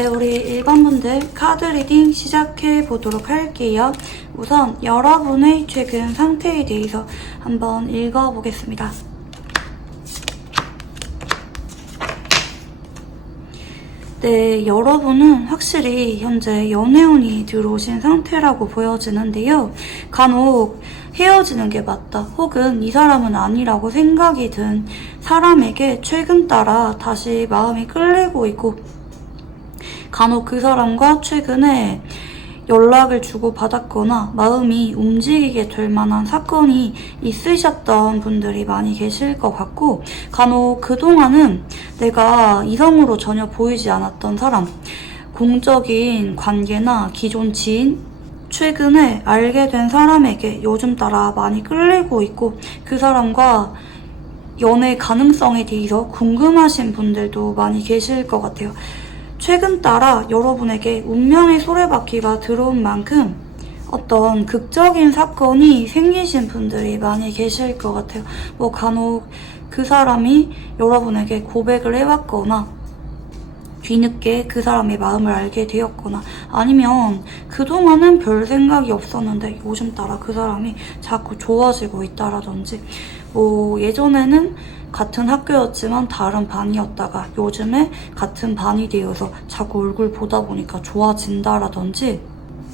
네, 우리 일반분들 카드 리딩 시작해 보도록 할게요. 우선 여러분의 최근 상태에 대해서 한번 읽어보겠습니다. 네, 여러분은 확실히 현재 연애운이 들어오신 상태라고 보여지는데요. 간혹 헤어지는 게 맞다, 혹은 이 사람은 아니라고 생각이 든 사람에게 최근 따라 다시 마음이 끌리고 있고, 간혹 그 사람과 최근에 연락을 주고받았거나 마음이 움직이게 될 만한 사건이 있으셨던 분들이 많이 계실 것 같고, 간혹 그동안은 내가 이성으로 전혀 보이지 않았던 사람, 공적인 관계나 기존 지인, 최근에 알게 된 사람에게 요즘 따라 많이 끌리고 있고, 그 사람과 연애 가능성에 대해서 궁금하신 분들도 많이 계실 것 같아요. 최근 따라 여러분에게 운명의 소래바퀴가 들어온 만큼 어떤 극적인 사건이 생기신 분들이 많이 계실 것 같아요. 간혹 그 사람이 여러분에게 고백을 해왔거나, 뒤늦게 그 사람의 마음을 알게 되었거나, 아니면 그동안은 별 생각이 없었는데 요즘 따라 그 사람이 자꾸 좋아지고 있다라든지, 예전에는 같은 학교였지만 다른 반이었다가 요즘에 같은 반이 되어서 자꾸 얼굴 보다 보니까 좋아진다라든지,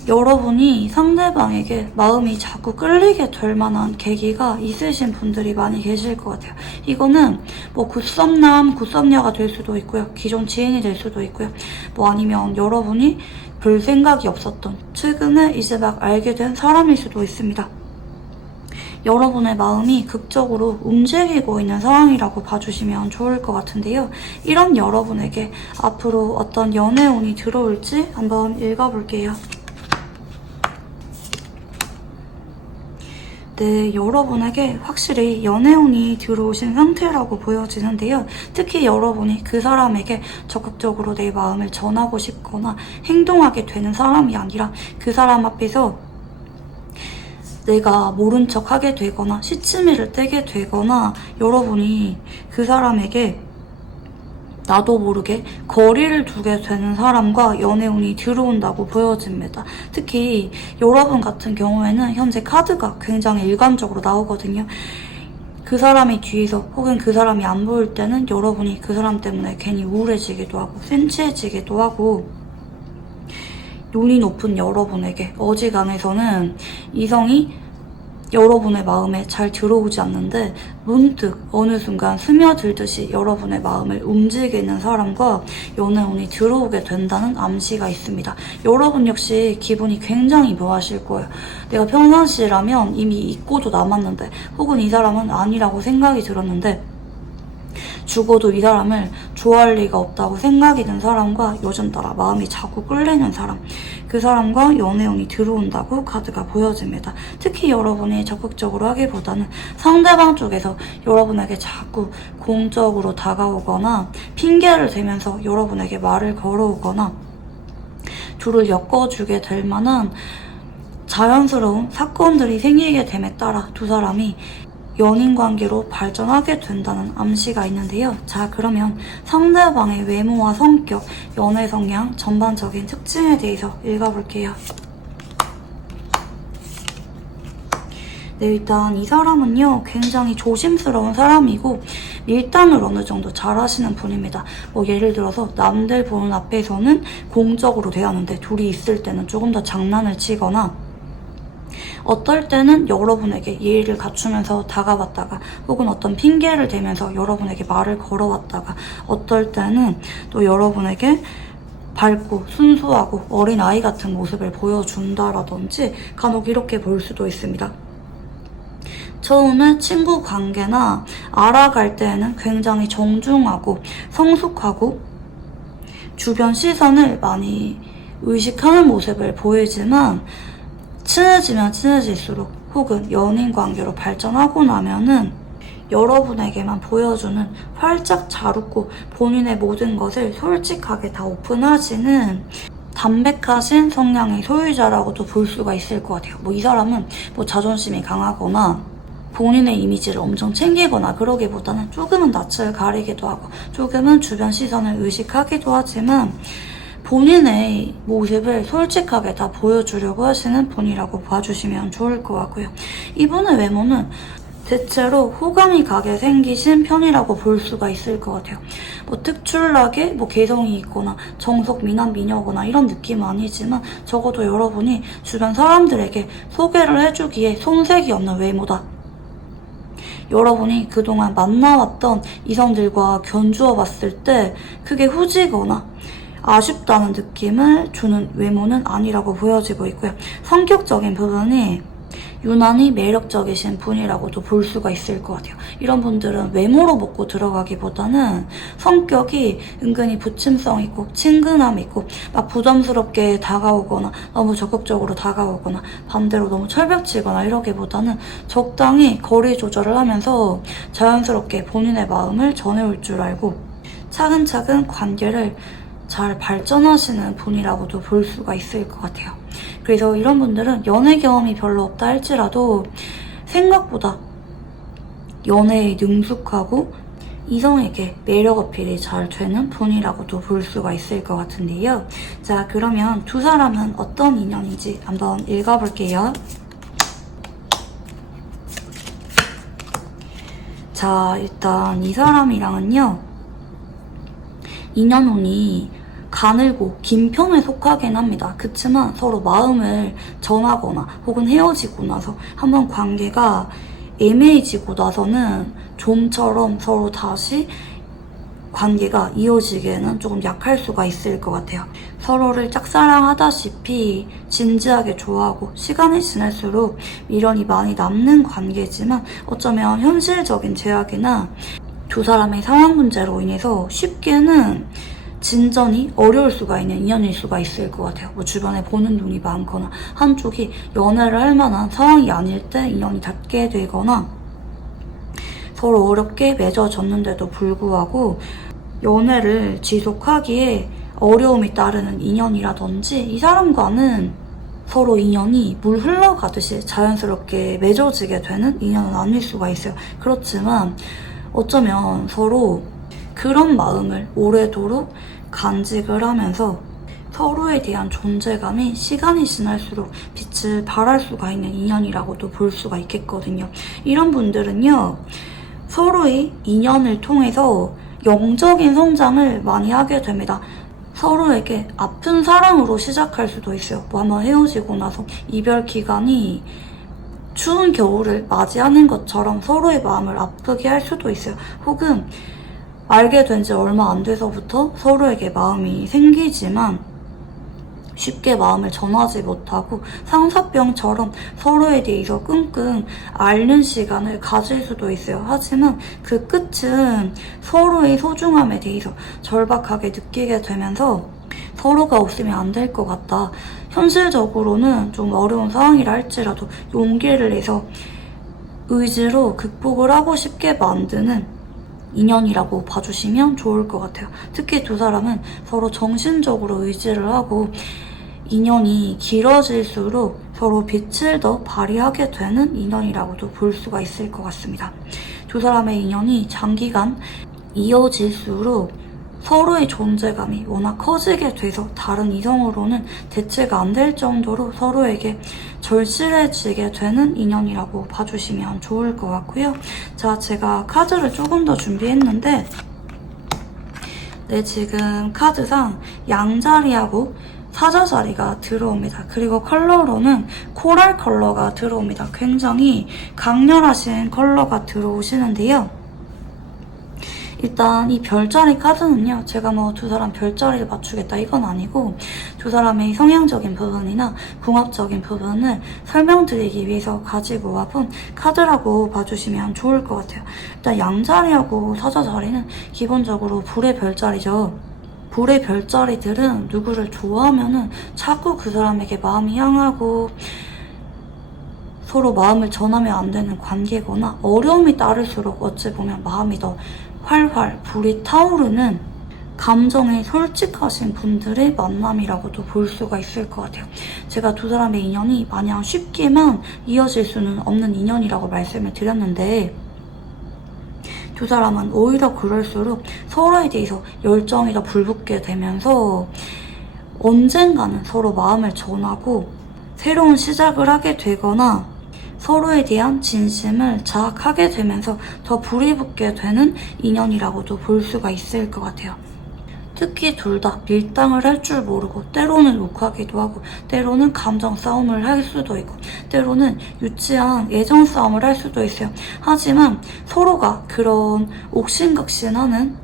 여러분이 상대방에게 마음이 자꾸 끌리게 될 만한 계기가 있으신 분들이 많이 계실 것 같아요. 이거는 굿썸남, 굿썸녀가 될 수도 있고요. 기존 지인이 될 수도 있고요. 아니면 여러분이 별 생각이 없었던, 최근에 이제 막 알게 된 사람일 수도 있습니다. 여러분의 마음이 극적으로 움직이고 있는 상황이라고 봐주시면 좋을 것 같은데요. 이런 여러분에게 앞으로 어떤 연애운이 들어올지 한번 읽어볼게요. 네, 여러분에게 확실히 연애운이 들어오신 상태라고 보여지는데요. 특히 여러분이 그 사람에게 적극적으로 내 마음을 전하고 싶거나 행동하게 되는 사람이 아니라, 그 사람 앞에서 내가 모른 척 하게 되거나 시치미를 떼게 되거나, 여러분이 그 사람에게 나도 모르게 거리를 두게 되는 사람과 연애운이 들어온다고 보여집니다. 특히 여러분 같은 경우에는 현재 카드가 굉장히 일관적으로 나오거든요. 그 사람이 뒤에서, 혹은 그 사람이 안 보일 때는 여러분이 그 사람 때문에 괜히 우울해지기도 하고 센치해지기도 하고, 눈이 높은 여러분에게 어지간해서는 이성이 여러분의 마음에 잘 들어오지 않는데 문득 어느 순간 스며들듯이 여러분의 마음을 움직이는 사람과 연애운이 들어오게 된다는 암시가 있습니다. 여러분 역시 기분이 굉장히 묘하실 거예요. 내가 평상시라면 이미 잊고도 남았는데, 혹은 이 사람은 아니라고 생각이 들었는데, 죽어도 이 사람을 좋아할 리가 없다고 생각이 든 사람과 요즘 따라 마음이 자꾸 끌리는 사람, 그 사람과 연애운이 들어온다고 카드가 보여집니다. 특히 여러분이 적극적으로 하기보다는 상대방 쪽에서 여러분에게 자꾸 공적으로 다가오거나 핑계를 대면서 여러분에게 말을 걸어오거나 둘을 엮어주게 될 만한 자연스러운 사건들이 생기게 됨에 따라 두 사람이 연인관계로 발전하게 된다는 암시가 있는데요. 자, 그러면 상대방의 외모와 성격, 연애 성향, 전반적인 특징에 대해서 읽어볼게요. 네, 일단 이 사람은요, 굉장히 조심스러운 사람이고 밀당을 어느 정도 잘하시는 분입니다. 예를 들어서 남들 보는 앞에서는 공적으로 대하는데, 둘이 있을 때는 조금 더 장난을 치거나, 어떨 때는 여러분에게 예의를 갖추면서 다가왔다가, 혹은 어떤 핑계를 대면서 여러분에게 말을 걸어왔다가, 어떨 때는 또 여러분에게 밝고 순수하고 어린아이 같은 모습을 보여준다라든지, 간혹 이렇게 볼 수도 있습니다. 처음에 친구 관계나 알아갈 때에는 굉장히 정중하고 성숙하고 주변 시선을 많이 의식하는 모습을 보이지만, 친해지면 친해질수록, 혹은 연인 관계로 발전하고 나면은 여러분에게만 보여주는 활짝 잘 웃고 본인의 모든 것을 솔직하게 다 오픈하시는 담백하신 성향의 소유자라고도 볼 수가 있을 것 같아요. 이 사람은 자존심이 강하거나 본인의 이미지를 엄청 챙기거나 그러기보다는 조금은 낯을 가리기도 하고 조금은 주변 시선을 의식하기도 하지만, 본인의 모습을 솔직하게 다 보여주려고 하시는 분이라고 봐주시면 좋을 것 같고요. 이분의 외모는 대체로 호감이 가게 생기신 편이라고 볼 수가 있을 것 같아요. 뭐 특출나게 뭐 개성이 있거나 정석 미남 미녀거나 이런 느낌은 아니지만 적어도 여러분이 주변 사람들에게 소개를 해주기에 손색이 없는 외모다. 여러분이 그동안 만나왔던 이성들과 견주어 봤을 때 크게 후지거나 아쉽다는 느낌을 주는 외모는 아니라고 보여지고 있고요. 성격적인 부분이 유난히 매력적이신 분이라고도 볼 수가 있을 것 같아요. 이런 분들은 외모로 먹고 들어가기보다는 성격이 은근히 부침성 있고 친근함 있고 막 부담스럽게 다가오거나 너무 적극적으로 다가오거나 반대로 너무 철벽치거나 이러기보다는 적당히 거리 조절을 하면서 자연스럽게 본인의 마음을 전해올 줄 알고 차근차근 관계를 잘 발전하시는 분이라고도 볼 수가 있을 것 같아요. 그래서 이런 분들은 연애 경험이 별로 없다 할지라도 생각보다 연애에 능숙하고 이성에게 매력 어필이 잘 되는 분이라고도 볼 수가 있을 것 같은데요. 자, 그러면 두 사람은 어떤 인연인지 한번 읽어볼게요. 자, 일단 이 사람이랑은요, 인연운이 가늘고 긴 편에 속하긴 합니다. 그치만 서로 마음을 전하거나 혹은 헤어지고 나서 한번 관계가 애매해지고 나서는 좀처럼 서로 다시 관계가 이어지기에는 조금 약할 수가 있을 것 같아요. 서로를 짝사랑하다시피 진지하게 좋아하고 시간이 지날수록 미련이 많이 남는 관계지만 어쩌면 현실적인 제약이나 두 사람의 상황 문제로 인해서 쉽게는 진전이 어려울 수가 있는 인연일 수가 있을 것 같아요. 뭐 주변에 보는 눈이 많거나 한쪽이 연애를 할 만한 상황이 아닐 때 인연이 닿게 되거나 서로 어렵게 맺어졌는데도 불구하고 연애를 지속하기에 어려움이 따르는 인연이라든지 이 사람과는 서로 인연이 물 흘러가듯이 자연스럽게 맺어지게 되는 인연은 아닐 수가 있어요. 그렇지만 어쩌면 서로 그런 마음을 오래도록 간직을 하면서 서로에 대한 존재감이 시간이 지날수록 빛을 발할 수가 있는 인연이라고도 볼 수가 있겠거든요. 이런 분들은요, 서로의 인연을 통해서 영적인 성장을 많이 하게 됩니다. 서로에게 아픈 사랑으로 시작할 수도 있어요. 뭐 한번 헤어지고 나서 이별 기간이 추운 겨울을 맞이하는 것처럼 서로의 마음을 아프게 할 수도 있어요. 혹은 알게 된 지 얼마 안 돼서부터 서로에게 마음이 생기지만 쉽게 마음을 전하지 못하고 상사병처럼 서로에 대해서 끙끙 앓는 시간을 가질 수도 있어요. 하지만 그 끝은 서로의 소중함에 대해서 절박하게 느끼게 되면서 서로가 없으면 안 될 것 같다. 현실적으로는 좀 어려운 상황이라 할지라도 용기를 내서 의지로 극복을 하고 싶게 만드는 인연이라고 봐주시면 좋을 것 같아요. 특히 두 사람은 서로 정신적으로 의지를 하고 인연이 길어질수록 서로 빛을 더 발휘하게 되는 인연이라고도 볼 수가 있을 것 같습니다. 두 사람의 인연이 장기간 이어질수록 서로의 존재감이 워낙 커지게 돼서 다른 이성으로는 대체가 안 될 정도로 서로에게 절실해지게 되는 인연이라고 봐주시면 좋을 것 같고요. 자, 제가 카드를 조금 더 준비했는데 네, 지금 카드상 양자리하고 사자자리가 들어옵니다. 그리고 컬러로는 코랄 컬러가 들어옵니다. 굉장히 강렬하신 컬러가 들어오시는데요. 일단 이 별자리 카드는요, 제가 뭐 두 사람 별자리를 맞추겠다 이건 아니고 두 사람의 성향적인 부분이나 궁합적인 부분을 설명드리기 위해서 가지고 와본 카드라고 봐주시면 좋을 것 같아요. 일단 양자리하고 사자자리는 기본적으로 불의 별자리죠. 불의 별자리들은 누구를 좋아하면은 자꾸 그 사람에게 마음이 향하고 서로 마음을 전하면 안 되는 관계거나 어려움이 따를수록 어찌 보면 마음이 더 활활 불이 타오르는 감정이 솔직하신 분들의 만남이라고도 볼 수가 있을 것 같아요. 제가 두 사람의 인연이 마냥 쉽게만 이어질 수는 없는 인연이라고 말씀을 드렸는데 두 사람은 오히려 그럴수록 서로에 대해서 열정이 더 불붙게 되면서 언젠가는 서로 마음을 전하고 새로운 시작을 하게 되거나 서로에 대한 진심을 자학하게 되면서 더 불이 붙게 되는 인연이라고도 볼 수가 있을 것 같아요. 특히 둘 다 밀당을 할 줄 모르고 때로는 욕하기도 하고 때로는 감정 싸움을 할 수도 있고 때로는 유치한 애정 싸움을 할 수도 있어요. 하지만 서로가 그런 옥신각신하는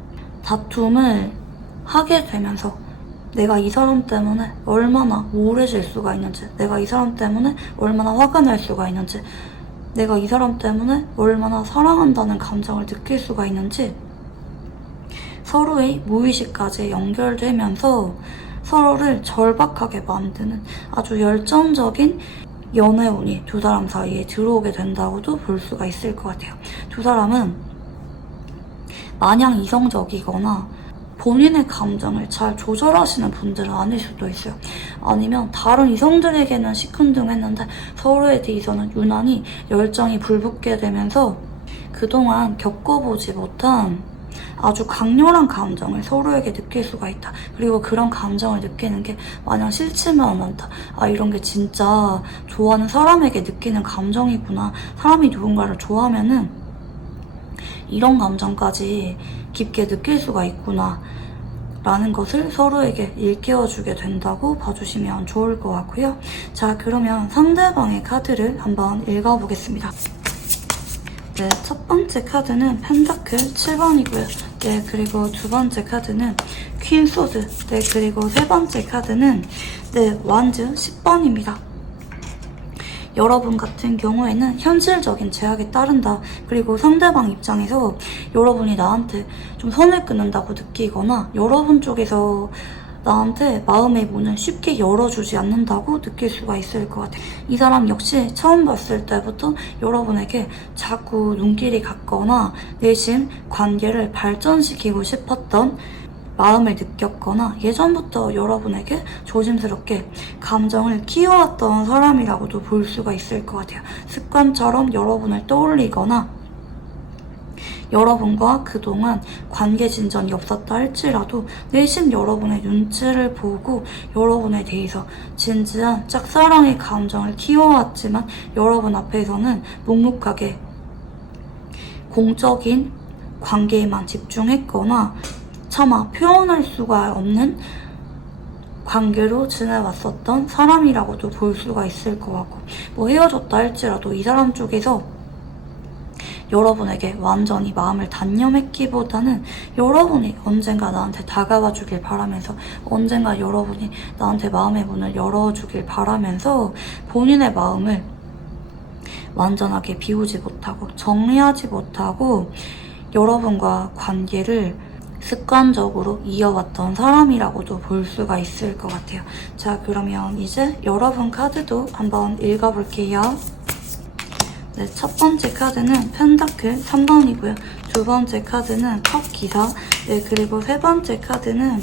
다툼을 하게 되면서 내가 이 사람 때문에 얼마나 우울해질 수가 있는지, 내가 이 사람 때문에 얼마나 화가 날 수가 있는지, 내가 이 사람 때문에 얼마나 사랑한다는 감정을 느낄 수가 있는지 서로의 무의식까지 연결되면서 서로를 절박하게 만드는 아주 열정적인 연애운이 두 사람 사이에 들어오게 된다고도 볼 수가 있을 것 같아요. 두 사람은 마냥 이성적이거나 본인의 감정을 잘 조절하시는 분들은 아닐 수도 있어요. 아니면 다른 이성들에게는 시큰둥했는데 서로에 대해서는 유난히 열정이 불붙게 되면서 그동안 겪어보지 못한 아주 강렬한 감정을 서로에게 느낄 수가 있다. 그리고 그런 감정을 느끼는 게 마냥 싫지만 않다. 아, 이런 게 진짜 좋아하는 사람에게 느끼는 감정이구나. 사람이 누군가를 좋아하면은 이런 감정까지 깊게 느낄 수가 있구나 라는 것을 서로에게 일깨워주게 된다고 봐주시면 좋을 것 같고요. 자, 그러면 상대방의 카드를 한번 읽어보겠습니다. 네, 첫 번째 카드는 펜타클 7번이고요. 네, 그리고 두 번째 카드는 퀸 소드. 네, 그리고 세 번째 카드는 네, 완즈 10번입니다. 여러분 같은 경우에는 현실적인 제약에 따른다. 그리고 상대방 입장에서 여러분이 나한테 좀 선을 끊는다고 느끼거나 여러분 쪽에서 나한테 마음의 문을 쉽게 열어주지 않는다고 느낄 수가 있을 것 같아요. 이 사람 역시 처음 봤을 때부터 여러분에게 자꾸 눈길이 갔거나 내심 관계를 발전시키고 싶었던 마음을 느꼈거나 예전부터 여러분에게 조심스럽게 감정을 키워왔던 사람이라고도 볼 수가 있을 것 같아요. 습관처럼 여러분을 떠올리거나 여러분과 그동안 관계 진전이 없었다 할지라도 내심 여러분의 눈치를 보고 여러분에 대해서 진지한 짝사랑의 감정을 키워왔지만 여러분 앞에서는 묵묵하게 공적인 관계에만 집중했거나 차마 표현할 수가 없는 관계로 지내왔었던 사람이라고도 볼 수가 있을 것 같고 뭐 헤어졌다 할지라도 이 사람 쪽에서 여러분에게 완전히 마음을 단념했기보다는 여러분이 언젠가 나한테 다가와 주길 바라면서 언젠가 여러분이 나한테 마음의 문을 열어주길 바라면서 본인의 마음을 완전하게 비우지 못하고 정리하지 못하고 여러분과 관계를 습관적으로 이어왔던 사람이라고도 볼 수가 있을 것 같아요. 자, 그러면 이제 여러분 카드도 한번 읽어볼게요. 네, 첫 번째 카드는 펜타클 3번이고요. 두 번째 카드는 컵 기사, 네, 그리고 세 번째 카드는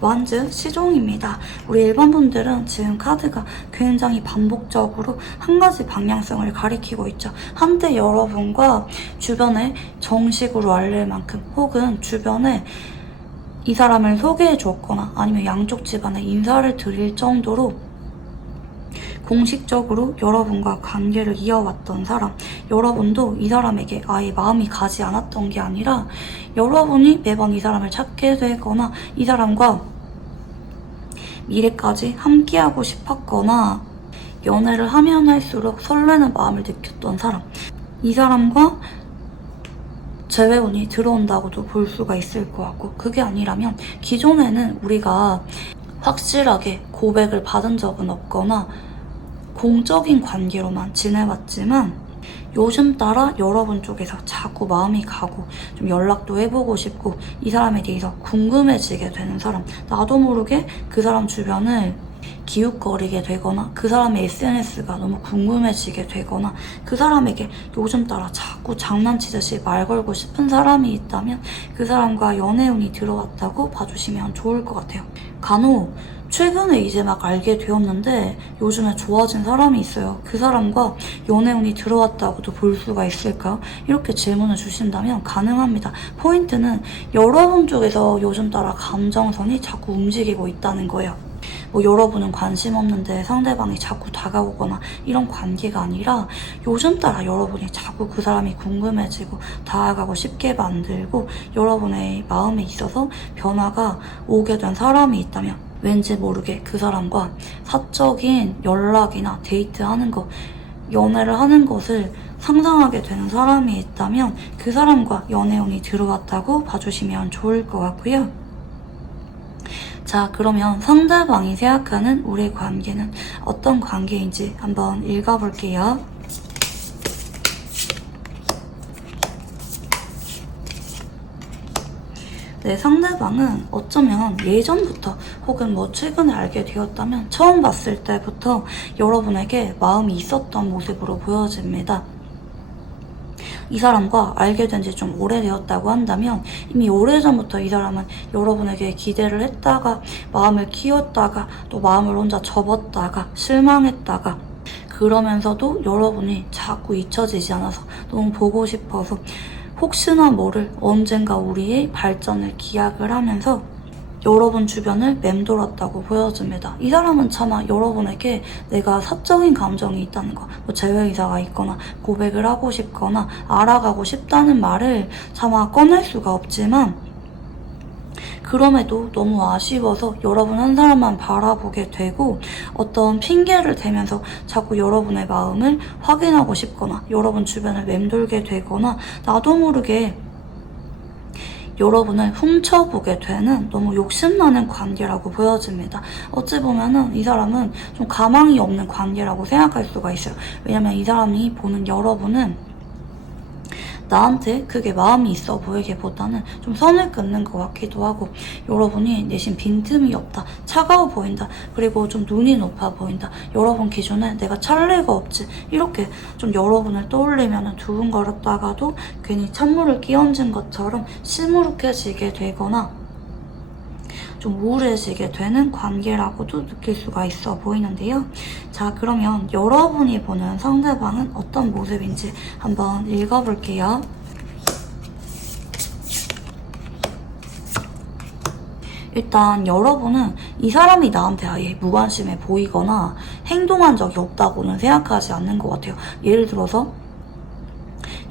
완즈 시종입니다. 우리 일반 분들은 지금 카드가 굉장히 반복적으로 한 가지 방향성을 가리키고 있죠. 한때 여러분과 주변에 정식으로 알릴 만큼 혹은 주변에 이 사람을 소개해 주었거나 아니면 양쪽 집안에 인사를 드릴 정도로 공식적으로 여러분과 관계를 이어왔던 사람, 여러분도 이 사람에게 아예 마음이 가지 않았던 게 아니라 여러분이 매번 이 사람을 찾게 되거나 이 사람과 미래까지 함께하고 싶었거나 연애를 하면 할수록 설레는 마음을 느꼈던 사람, 이 사람과 재회운이 들어온다고도 볼 수가 있을 것 같고 그게 아니라면 기존에는 우리가 확실하게 고백을 받은 적은 없거나 공적인 관계로만 지내왔지만 요즘 따라 여러분 쪽에서 자꾸 마음이 가고 좀 연락도 해보고 싶고 이 사람에 대해서 궁금해지게 되는 사람, 나도 모르게 그 사람 주변을 기웃거리게 되거나 그 사람의 SNS가 너무 궁금해지게 되거나 그 사람에게 요즘 따라 자꾸 장난치듯이 말 걸고 싶은 사람이 있다면 그 사람과 연애운이 들어왔다고 봐주시면 좋을 것 같아요. 간혹 최근에 이제 막 알게 되었는데 요즘에 좋아진 사람이 있어요. 그 사람과 연애운이 들어왔다고도 볼 수가 있을까요? 이렇게 질문을 주신다면 가능합니다. 포인트는 여러분 쪽에서 요즘 따라 감정선이 자꾸 움직이고 있다는 거예요. 뭐 여러분은 관심 없는데 상대방이 자꾸 다가오거나 이런 관계가 아니라 요즘 따라 여러분이 자꾸 그 사람이 궁금해지고 다가가고 싶게 만들고 여러분의 마음에 있어서 변화가 오게 된 사람이 있다면 왠지 모르게 그 사람과 사적인 연락이나 데이트하는 것, 연애를 하는 것을 상상하게 되는 사람이 있다면 그 사람과 연애운이 들어왔다고 봐주시면 좋을 것 같고요. 자, 그러면 상대방이 생각하는 우리의 관계는 어떤 관계인지 한번 읽어볼게요. 네, 상대방은 어쩌면 예전부터 혹은 뭐 최근에 알게 되었다면 처음 봤을 때부터 여러분에게 마음이 있었던 모습으로 보여집니다. 이 사람과 알게 된 지 좀 오래되었다고 한다면 이미 오래전부터 이 사람은 여러분에게 기대를 했다가 마음을 키웠다가 또 마음을 혼자 접었다가 실망했다가 그러면서도 여러분이 자꾸 잊혀지지 않아서 너무 보고 싶어서 혹시나 모를 언젠가 우리의 발전을 기약을 하면서 여러분 주변을 맴돌았다고 보여집니다. 이 사람은 차마 여러분에게 내가 사적인 감정이 있다는 거, 뭐 재회의사가 있거나 고백을 하고 싶거나 알아가고 싶다는 말을 차마 꺼낼 수가 없지만 그럼에도 너무 아쉬워서 여러분 한 사람만 바라보게 되고 어떤 핑계를 대면서 자꾸 여러분의 마음을 확인하고 싶거나 여러분 주변을 맴돌게 되거나 나도 모르게 여러분을 훔쳐보게 되는 너무 욕심나는 관계라고 보여집니다. 어찌 보면은 이 사람은 좀 가망이 없는 관계라고 생각할 수가 있어요. 왜냐면 이 사람이 보는 여러분은 나한테 그게 마음이 있어 보이기보다는 좀 선을 긋는 것 같기도 하고 여러분이 내심 빈틈이 없다, 차가워 보인다, 그리고 좀 눈이 높아 보인다, 여러분 기준에 내가 찰리가 없지 이렇게 좀 여러분을 떠올리면 두근거렸다가도 괜히 찬물을 끼얹은 것처럼 시무룩해지게 되거나 좀 우울해지게 되는 관계라고도 느낄 수가 있어 보이는데요. 자, 그러면 여러분이 보는 상대방은 어떤 모습인지 한번 읽어볼게요. 일단 여러분은 이 사람이 나한테 아예 무관심해 보이거나 행동한 적이 없다고는 생각하지 않는 것 같아요. 예를 들어서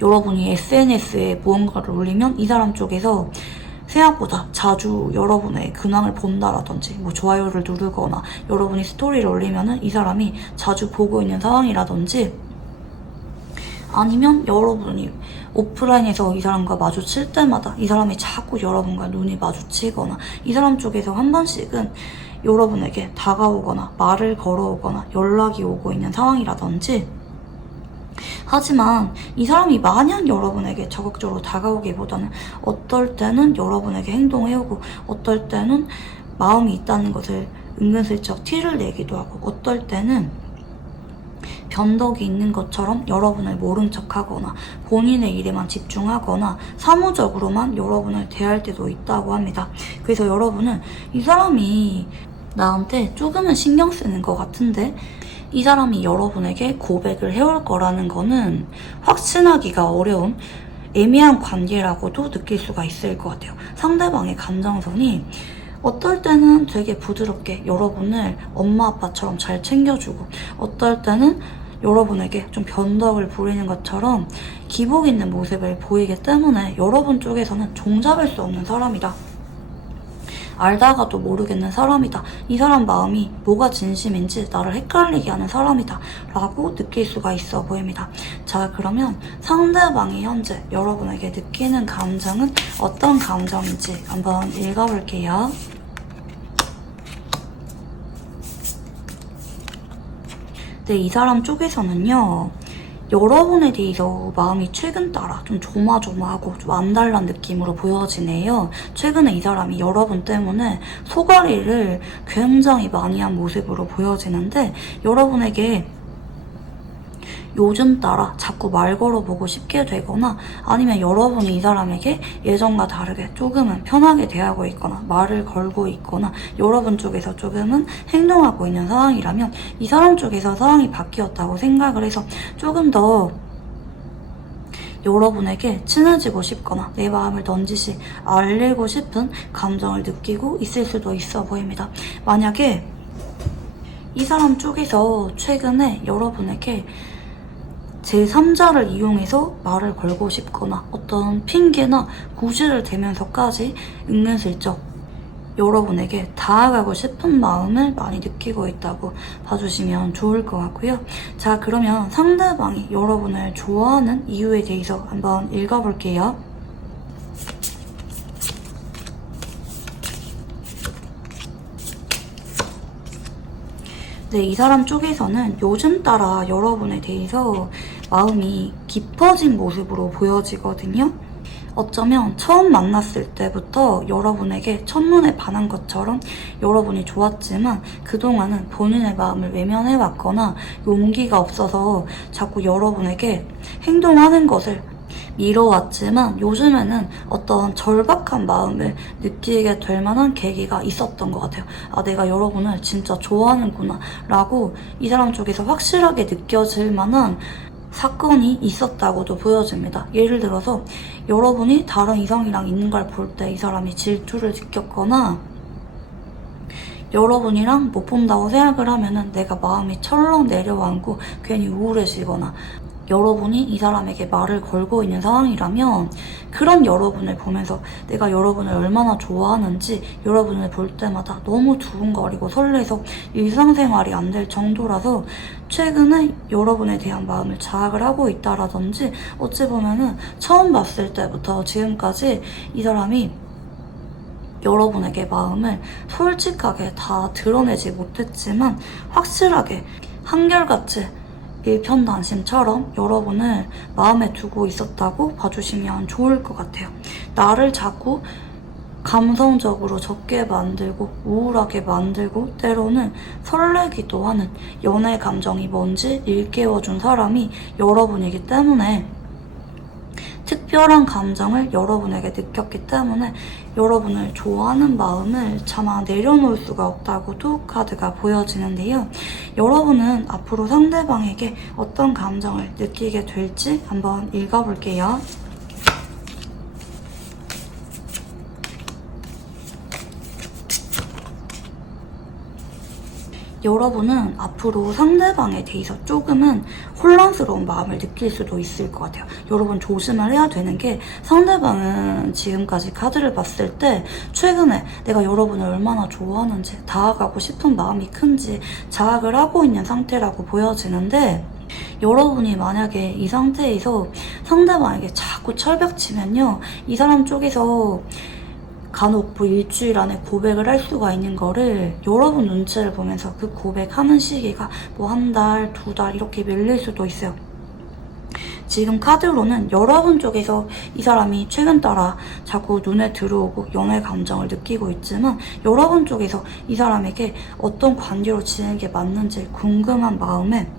여러분이 SNS에 무언가를 올리면 이 사람 쪽에서 생각보다 자주 여러분의 근황을 본다라든지 뭐 좋아요를 누르거나 여러분이 스토리를 올리면은 이 사람이 자주 보고 있는 상황이라든지 아니면 여러분이 오프라인에서 이 사람과 마주칠 때마다 이 사람이 자꾸 여러분과 눈이 마주치거나 이 사람 쪽에서 한 번씩은 여러분에게 다가오거나 말을 걸어오거나 연락이 오고 있는 상황이라든지 하지만 이 사람이 마냥 여러분에게 적극적으로 다가오기보다는 어떨 때는 여러분에게 행동해오고 어떨 때는 마음이 있다는 것을 은근슬쩍 티를 내기도 하고 어떨 때는 변덕이 있는 것처럼 여러분을 모른 척하거나 본인의 일에만 집중하거나 사무적으로만 여러분을 대할 때도 있다고 합니다. 그래서 여러분은 이 사람이 나한테 조금은 신경 쓰는 것 같은데 이 사람이 여러분에게 고백을 해올 거라는 거는 확신하기가 어려운 애매한 관계라고도 느낄 수가 있을 것 같아요. 상대방의 감정선이 어떨 때는 되게 부드럽게 여러분을 엄마 아빠처럼 잘 챙겨주고 어떨 때는 여러분에게 좀 변덕을 부리는 것처럼 기복 있는 모습을 보이기 때문에 여러분 쪽에서는 종잡을 수 없는 사람이다. 알다가도 모르겠는 사람이다. 이 사람 마음이 뭐가 진심인지 나를 헷갈리게 하는 사람이다. 라고 느낄 수가 있어 보입니다. 자, 그러면 상대방이 현재 여러분에게 느끼는 감정은 어떤 감정인지 한번 읽어볼게요. 네, 이 사람 쪽에서는요. 여러분에 대해서 마음이 최근 따라 좀 조마조마하고 좀 안달난 느낌으로 보여지네요. 최근에 이 사람이 여러분 때문에 소가리를 굉장히 많이 한 모습으로 보여지는데 여러분에게 요즘 따라 자꾸 말 걸어보고 싶게 되거나 아니면 여러분이 이 사람에게 예전과 다르게 조금은 편하게 대하고 있거나 말을 걸고 있거나 여러분 쪽에서 조금은 행동하고 있는 상황이라면 이 사람 쪽에서 상황이 바뀌었다고 생각을 해서 조금 더 여러분에게 친해지고 싶거나 내 마음을 넌지시 알리고 싶은 감정을 느끼고 있을 수도 있어 보입니다. 만약에 이 사람 쪽에서 최근에 여러분에게 제3자를 이용해서 말을 걸고 싶거나 어떤 핑계나 구실을 대면서까지 은근슬쩍 여러분에게 다가가고 싶은 마음을 많이 느끼고 있다고 봐주시면 좋을 것 같고요. 자, 그러면 상대방이 여러분을 좋아하는 이유에 대해서 한번 읽어볼게요. 네, 이 사람 쪽에서는 요즘 따라 여러분에 대해서 마음이 깊어진 모습으로 보여지거든요. 어쩌면 처음 만났을 때부터 여러분에게 첫눈에 반한 것처럼 여러분이 좋았지만 그동안은 본인의 마음을 외면해왔거나 용기가 없어서 자꾸 여러분에게 행동하는 것을 미뤄왔지만 요즘에는 어떤 절박한 마음을 느끼게 될 만한 계기가 있었던 것 같아요. 아, 내가 여러분을 진짜 좋아하는구나 라고 이 사람 쪽에서 확실하게 느껴질 만한 사건이 있었다고도 보여집니다. 예를 들어서 여러분이 다른 이성이랑 있는 걸 볼 때 이 사람이 질투를 느꼈거나 여러분이랑 못 본다고 생각을 하면은 내가 마음이 철렁 내려앉고 괜히 우울해지거나 여러분이 이 사람에게 말을 걸고 있는 상황이라면 그런 여러분을 보면서 내가 여러분을 얼마나 좋아하는지 여러분을 볼 때마다 너무 두근거리고 설레서 일상생활이 안 될 정도라서 최근에 여러분에 대한 마음을 자학을 하고 있다라든지 어찌 보면은 처음 봤을 때부터 지금까지 이 사람이 여러분에게 마음을 솔직하게 다 드러내지 못했지만 확실하게 한결같이 일편단심처럼 여러분을 마음에 두고 있었다고 봐주시면 좋을 것 같아요. 나를 자꾸 감성적으로 적게 만들고 우울하게 만들고 때로는 설레기도 하는 연애 감정이 뭔지 일깨워준 사람이 여러분이기 때문에 특별한 감정을 여러분에게 느꼈기 때문에 여러분을 좋아하는 마음을 차마 내려놓을 수가 없다고도 카드가 보여지는데요. 여러분은 앞으로 상대방에게 어떤 감정을 느끼게 될지 한번 읽어볼게요. 여러분은 앞으로 상대방에 대해서 조금은 혼란스러운 마음을 느낄 수도 있을 것 같아요. 여러분 조심을 해야 되는 게 상대방은 지금까지 카드를 봤을 때 최근에 내가 여러분을 얼마나 좋아하는지 다가가고 싶은 마음이 큰지 자학을 하고 있는 상태라고 보여지는데 여러분이 만약에 이 상태에서 상대방에게 자꾸 철벽치면요. 이 사람 쪽에서 간혹 뭐 일주일 안에 고백을 할 수가 있는 거를 여러분 눈치를 보면서 그 고백하는 시기가 뭐 한 달, 두 달 이렇게 밀릴 수도 있어요. 지금 카드로는 여러분 쪽에서 이 사람이 최근 따라 자꾸 눈에 들어오고 연애 감정을 느끼고 있지만 여러분 쪽에서 이 사람에게 어떤 관계로 지내는 게 맞는지 궁금한 마음에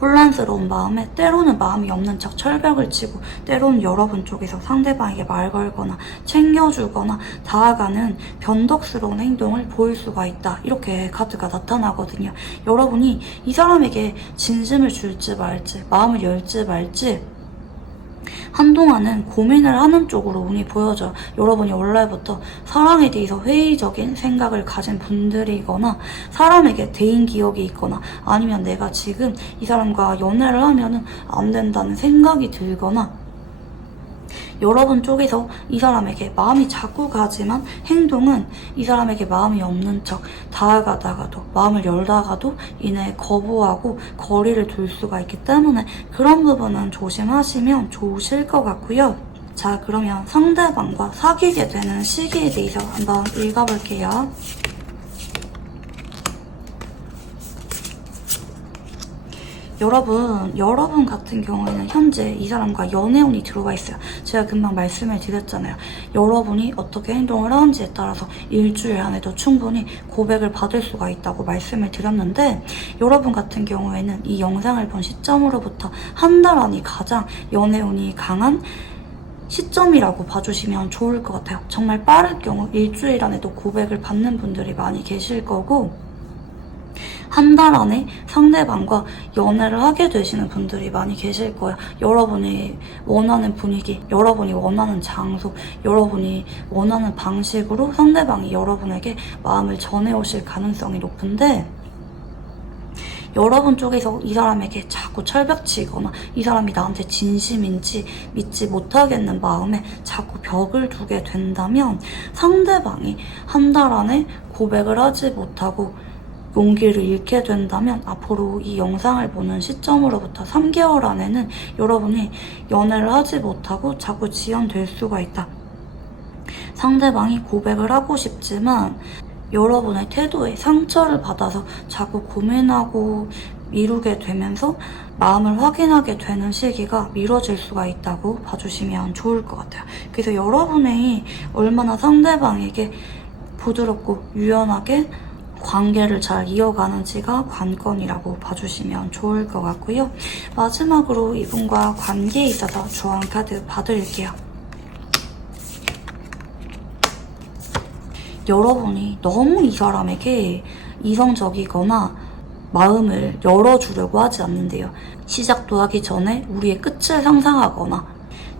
혼란스러운 마음에 때로는 마음이 없는 척 철벽을 치고 때로는 여러분 쪽에서 상대방에게 말 걸거나 챙겨주거나 다가가는 변덕스러운 행동을 보일 수가 있다. 이렇게 카드가 나타나거든요. 여러분이 이 사람에게 진심을 줄지 말지 마음을 열지 말지 한동안은 고민을 하는 쪽으로 운이 보여져요. 여러분이 원래부터 사랑에 대해서 회의적인 생각을 가진 분들이거나 사람에게 대인 기억이 있거나 아니면 내가 지금 이 사람과 연애를 하면은 안 된다는 생각이 들거나 여러분 쪽에서 이 사람에게 마음이 자꾸 가지만 행동은 이 사람에게 마음이 없는 척 다가가다가도 마음을 열다가도 이내 거부하고 거리를 둘 수가 있기 때문에 그런 부분은 조심하시면 좋으실 것 같고요. 자, 그러면 상대방과 사귀게 되는 시기에 대해서 한번 읽어볼게요. 여러분 같은 경우에는 현재 이 사람과 연애운이 들어가 있어요. 제가 금방 말씀을 드렸잖아요. 여러분이 어떻게 행동을 하는지에 따라서 일주일 안에도 충분히 고백을 받을 수가 있다고 말씀을 드렸는데 여러분 같은 경우에는 이 영상을 본 시점으로부터 한 달 안이 가장 연애운이 강한 시점이라고 봐주시면 좋을 것 같아요. 정말 빠를 경우 일주일 안에도 고백을 받는 분들이 많이 계실 거고 한 달 안에 상대방과 연애를 하게 되시는 분들이 많이 계실 거예요. 여러분이 원하는 분위기, 여러분이 원하는 장소, 여러분이 원하는 방식으로 상대방이 여러분에게 마음을 전해오실 가능성이 높은데, 여러분 쪽에서 이 사람에게 자꾸 철벽치거나 이 사람이 나한테 진심인지 믿지 못하겠는 마음에 자꾸 벽을 두게 된다면, 상대방이 한 달 안에 고백을 하지 못하고 용기를 잃게 된다면 앞으로 이 영상을 보는 시점으로부터 3개월 안에는 여러분이 연애를 하지 못하고 자꾸 지연될 수가 있다. 상대방이 고백을 하고 싶지만 여러분의 태도에 상처를 받아서 자꾸 고민하고 미루게 되면서 마음을 확인하게 되는 시기가 미뤄질 수가 있다고 봐주시면 좋을 것 같아요. 그래서 여러분이 얼마나 상대방에게 부드럽고 유연하게 관계를 잘 이어가는지가 관건이라고 봐주시면 좋을 것 같고요. 마지막으로 이분과 관계에 있어서 조언 카드 봐드릴게요. 여러분이 너무 이 사람에게 이성적이거나 마음을 열어주려고 하지 않는데요. 시작도 하기 전에 우리의 끝을 상상하거나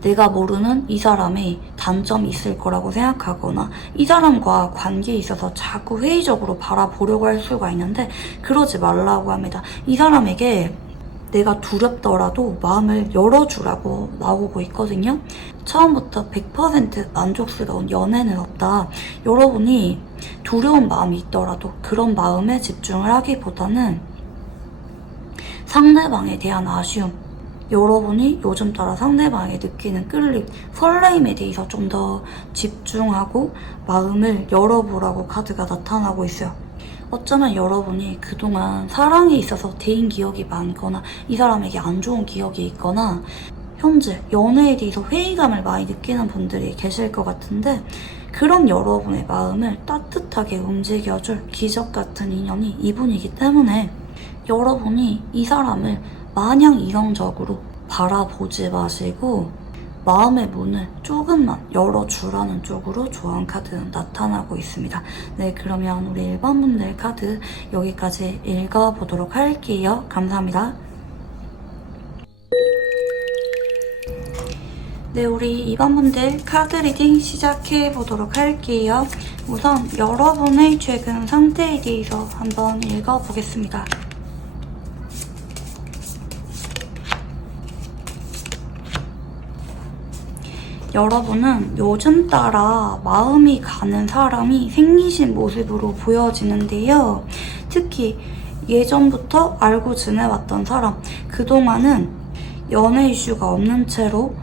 내가 모르는 이 사람의 단점이 있을 거라고 생각하거나 이 사람과 관계에 있어서 자꾸 회의적으로 바라보려고 할 수가 있는데, 그러지 말라고 합니다. 이 사람에게 내가 두렵더라도 마음을 열어주라고 나오고 있거든요. 처음부터 100% 만족스러운 연애는 없다. 여러분이 두려운 마음이 있더라도 그런 마음에 집중을 하기보다는 상대방에 대한 아쉬움, 여러분이 요즘 따라 상대방에게 느끼는 끌림, 설레임에 대해서 좀 더 집중하고 마음을 열어보라고 카드가 나타나고 있어요. 어쩌면 여러분이 그동안 사랑에 있어서 대인 기억이 많거나 이 사람에게 안 좋은 기억이 있거나 현재 연애에 대해서 회의감을 많이 느끼는 분들이 계실 것 같은데, 그런 여러분의 마음을 따뜻하게 움직여줄 기적 같은 인연이 이분이기 때문에 여러분이 이 사람을 마냥 이성적으로 바라보지 마시고 마음의 문을 조금만 열어주라는 쪽으로 조언 카드는 나타나고 있습니다. 네, 그러면 우리 일반분들 카드 여기까지 읽어보도록 할게요. 감사합니다. 네, 우리 2번분들 카드 리딩 시작해보도록 할게요. 우선 여러분의 최근 상태에 대해서 한번 읽어보겠습니다. 여러분은 요즘 따라 마음이 가는 사람이 생기신 모습으로 보여지는데요. 특히 예전부터 알고 지내왔던 사람, 그동안은 연애 이슈가 없는 채로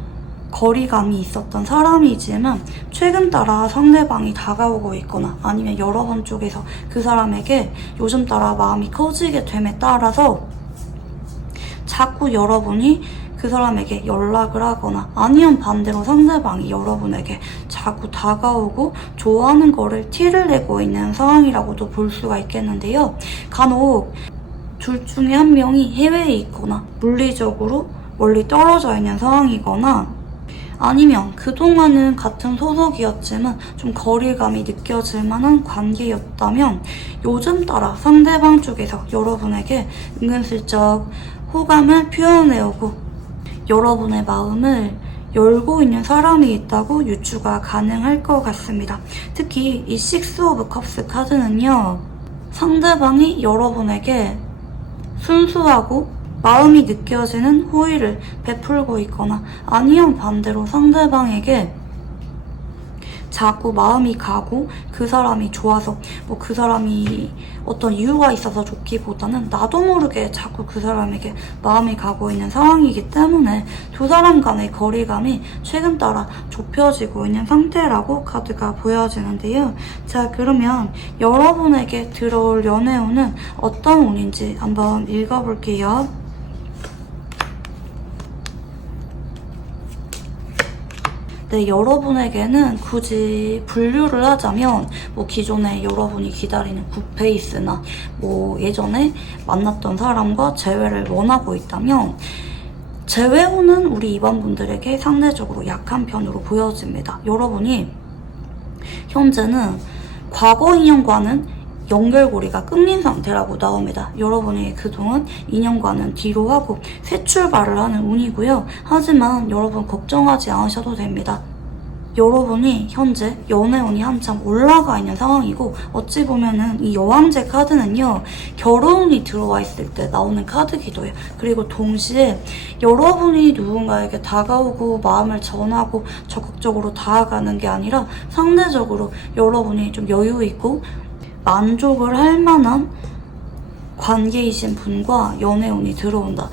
거리감이 있었던 사람이지만 최근 따라 상대방이 다가오고 있거나 아니면 여러분 쪽에서 그 사람에게 요즘 따라 마음이 커지게 됨에 따라서 자꾸 여러분이 그 사람에게 연락을 하거나 아니면 반대로 상대방이 여러분에게 자꾸 다가오고 좋아하는 거를 티를 내고 있는 상황이라고도 볼 수가 있겠는데요. 간혹 둘 중에 한 명이 해외에 있거나 물리적으로 멀리 떨어져 있는 상황이거나 아니면 그동안은 같은 소속이었지만 좀 거리감이 느껴질 만한 관계였다면 요즘 따라 상대방 쪽에서 여러분에게 은근슬쩍 호감을 표현해오고 여러분의 마음을 열고 있는 사람이 있다고 유추가 가능할 것 같습니다. 특히 이 식스 오브 컵스 카드는요, 상대방이 여러분에게 순수하고 마음이 느껴지는 호의를 베풀고 있거나 아니면 반대로 상대방에게 자꾸 마음이 가고 그 사람이 좋아서 뭐 그 사람이 어떤 이유가 있어서 좋기보다는 나도 모르게 자꾸 그 사람에게 마음이 가고 있는 상황이기 때문에 두 사람 간의 거리감이 최근 따라 좁혀지고 있는 상태라고 카드가 보여지는데요. 자, 그러면 여러분에게 들어올 연애운은 어떤 운인지 한번 읽어볼게요. 네, 여러분에게는 굳이 분류를 하자면 뭐 기존에 여러분이 기다리는 굿페이스나 뭐 예전에 만났던 사람과 재회를 원하고 있다면 재회운은 우리 2번분들에게 상대적으로 약한 편으로 보여집니다. 여러분이 현재는 과거 인연과는 연결고리가 끊긴 상태라고 나옵니다. 여러분이 그동안 인연과는 뒤로 하고 새 출발을 하는 운이고요. 하지만 여러분 걱정하지 않으셔도 됩니다. 여러분이 현재 연애운이 한참 올라가 있는 상황이고, 어찌 보면은 이 여왕제 카드는요, 결혼운이 들어와 있을 때 나오는 카드기도 해요. 그리고 동시에 여러분이 누군가에게 다가오고 마음을 전하고 적극적으로 다가가는 게 아니라 상대적으로 여러분이 좀 여유 있고 만족을 할 만한 관계이신 분과 연애운이 들어온다.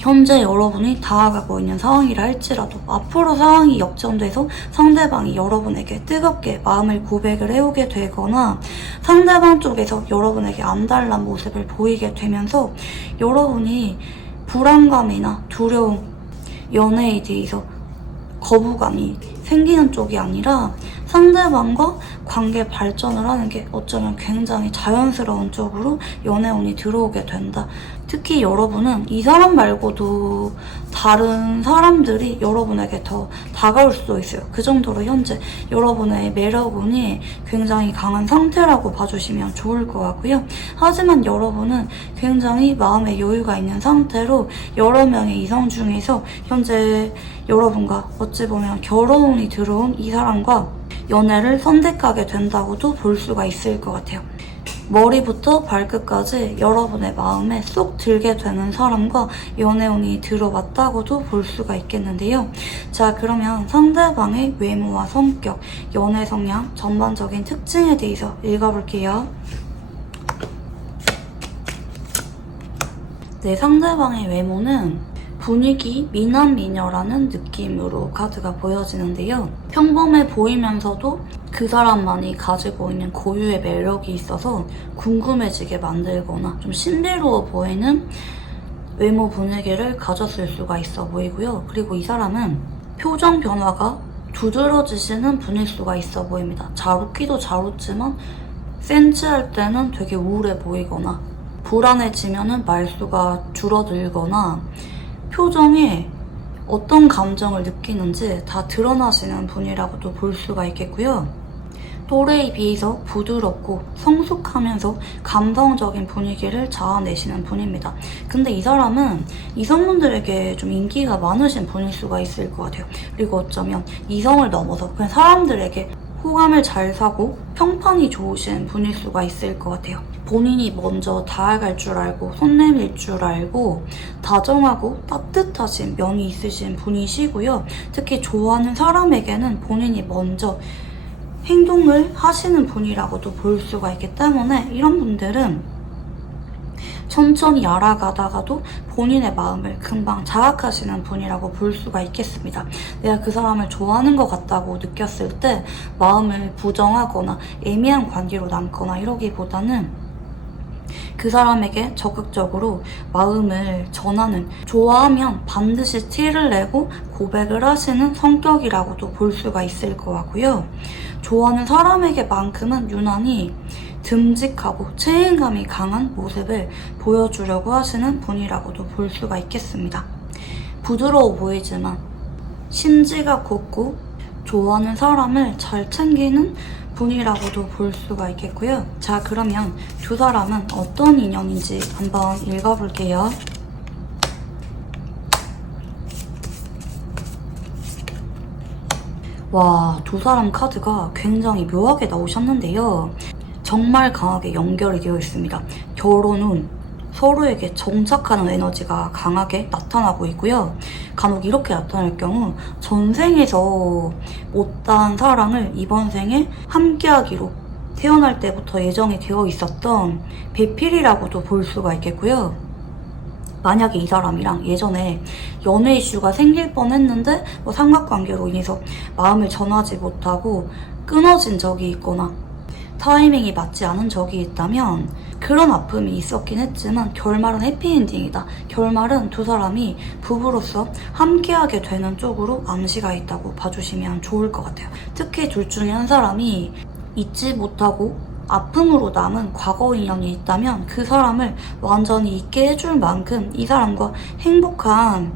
현재 여러분이 다가가고 있는 상황이라 할지라도 앞으로 상황이 역전돼서 상대방이 여러분에게 뜨겁게 마음을 고백을 해오게 되거나 상대방 쪽에서 여러분에게 안달난 모습을 보이게 되면서 여러분이 불안감이나 두려움, 연애에 대해서 거부감이 생기는 쪽이 아니라 상대방과 관계 발전을 하는 게 어쩌면 굉장히 자연스러운 쪽으로 연애운이 들어오게 된다. 특히 여러분은 이 사람 말고도 다른 사람들이 여러분에게 더 다가올 수도 있어요. 그 정도로 현재 여러분의 매력운이 굉장히 강한 상태라고 봐주시면 좋을 것 같고요. 하지만 여러분은 굉장히 마음의 여유가 있는 상태로 여러 명의 이성 중에서 현재 여러분과 어찌 보면 결혼운이 들어온 이 사람과 연애를 선택하게 된다고도 볼 수가 있을 것 같아요. 머리부터 발끝까지 여러분의 마음에 쏙 들게 되는 사람과 연애운이 들어왔다고도 볼 수가 있겠는데요. 자, 그러면 상대방의 외모와 성격, 연애 성향, 전반적인 특징에 대해서 읽어볼게요. 네, 상대방의 외모는 분위기 미남미녀라는 느낌으로 카드가 보여지는데요. 평범해 보이면서도 그 사람만이 가지고 있는 고유의 매력이 있어서 궁금해지게 만들거나 좀 신비로워 보이는 외모 분위기를 가졌을 수가 있어 보이고요. 그리고 이 사람은 표정 변화가 두드러지시는 분일 수가 있어 보입니다. 잘 웃기도 잘 웃지만 센치할 때는 되게 우울해 보이거나 불안해지면은 말수가 줄어들거나 표정에 어떤 감정을 느끼는지 다 드러나시는 분이라고도 볼 수가 있겠고요. 또래에 비해서 부드럽고 성숙하면서 감성적인 분위기를 자아내시는 분입니다. 근데 이 사람은 이성분들에게 좀 인기가 많으신 분일 수가 있을 것 같아요. 그리고 어쩌면 이성을 넘어서 그냥 사람들에게 호감을 잘 사고 평판이 좋으신 분일 수가 있을 것 같아요. 본인이 먼저 다가갈 줄 알고 손 내밀 줄 알고 다정하고 따뜻하신 면이 있으신 분이시고요. 특히 좋아하는 사람에게는 본인이 먼저 행동을 하시는 분이라고도 볼 수가 있기 때문에 이런 분들은 천천히 알아가다가도 본인의 마음을 금방 자각하시는 분이라고 볼 수가 있겠습니다. 내가 그 사람을 좋아하는 것 같다고 느꼈을 때 마음을 부정하거나 애매한 관계로 남거나 이러기보다는 그 사람에게 적극적으로 마음을 전하는, 좋아하면 반드시 티를 내고 고백을 하시는 성격이라고도 볼 수가 있을 것 같고요. 좋아하는 사람에게만큼은 유난히 듬직하고 책임감이 강한 모습을 보여주려고 하시는 분이라고도 볼 수가 있겠습니다. 부드러워 보이지만 심지가 곱고 좋아하는 사람을 잘 챙기는 분이라고도 볼 수가 있겠고요. 자, 그러면 두 사람은 어떤 인연인지 한번 읽어볼게요. 와, 두 사람 카드가 굉장히 묘하게 나오셨는데요. 정말 강하게 연결이 되어 있습니다. 결혼운, 서로에게 정착하는 에너지가 강하게 나타나고 있고요. 간혹 이렇게 나타날 경우 전생에서 못다한 사랑을 이번 생에 함께하기로 태어날 때부터 예정이 되어 있었던 배필이라고도 볼 수가 있겠고요. 만약에 이 사람이랑 예전에 연애 이슈가 생길 뻔했는데 삼각관계로 인해서 마음을 전하지 못하고 끊어진 적이 있거나 타이밍이 맞지 않은 적이 있다면 그런 아픔이 있었긴 했지만 결말은 해피엔딩이다. 결말은 두 사람이 부부로서 함께하게 되는 쪽으로 암시가 있다고 봐주시면 좋을 것 같아요. 특히 둘 중에 한 사람이 잊지 못하고 아픔으로 남은 과거 인연이 있다면 그 사람을 완전히 잊게 해줄 만큼 이 사람과 행복한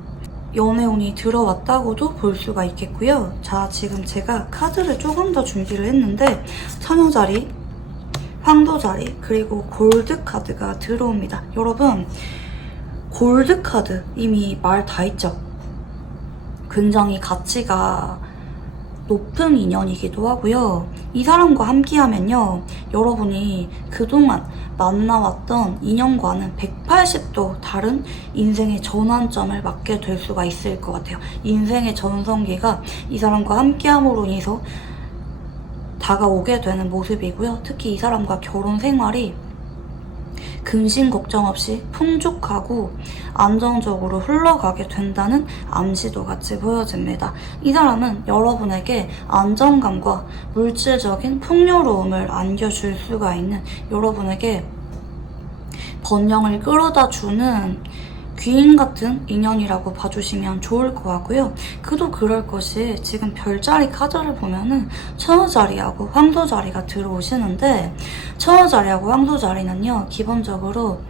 연애운이 들어왔다고도 볼 수가 있겠고요. 자, 지금 제가 카드를 조금 더 준비를 했는데 3호자리, 황도 자리, 그리고 골드 카드가 들어옵니다. 여러분, 골드 카드 이미 말 다 했죠? 굉장히 가치가 높은 인연이기도 하고요. 이 사람과 함께하면요, 여러분이 그동안 만나왔던 인연과는 180도 다른 인생의 전환점을 맞게 될 수가 있을 것 같아요. 인생의 전성기가 이 사람과 함께함으로 인해서 다가오게 되는 모습이고요. 특히 이 사람과 결혼 생활이 근심 걱정 없이 풍족하고 안정적으로 흘러가게 된다는 암시도 같이 보여집니다. 이 사람은 여러분에게 안정감과 물질적인 풍요로움을 안겨줄 수가 있는, 여러분에게 번영을 끌어다 주는 귀인 같은 인연이라고 봐주시면 좋을 것 같고요. 그도 그럴 것이 지금 별자리 카드를 보면은 처자리하고 황소자리가 들어오시는데, 처자리하고 황소자리는요, 기본적으로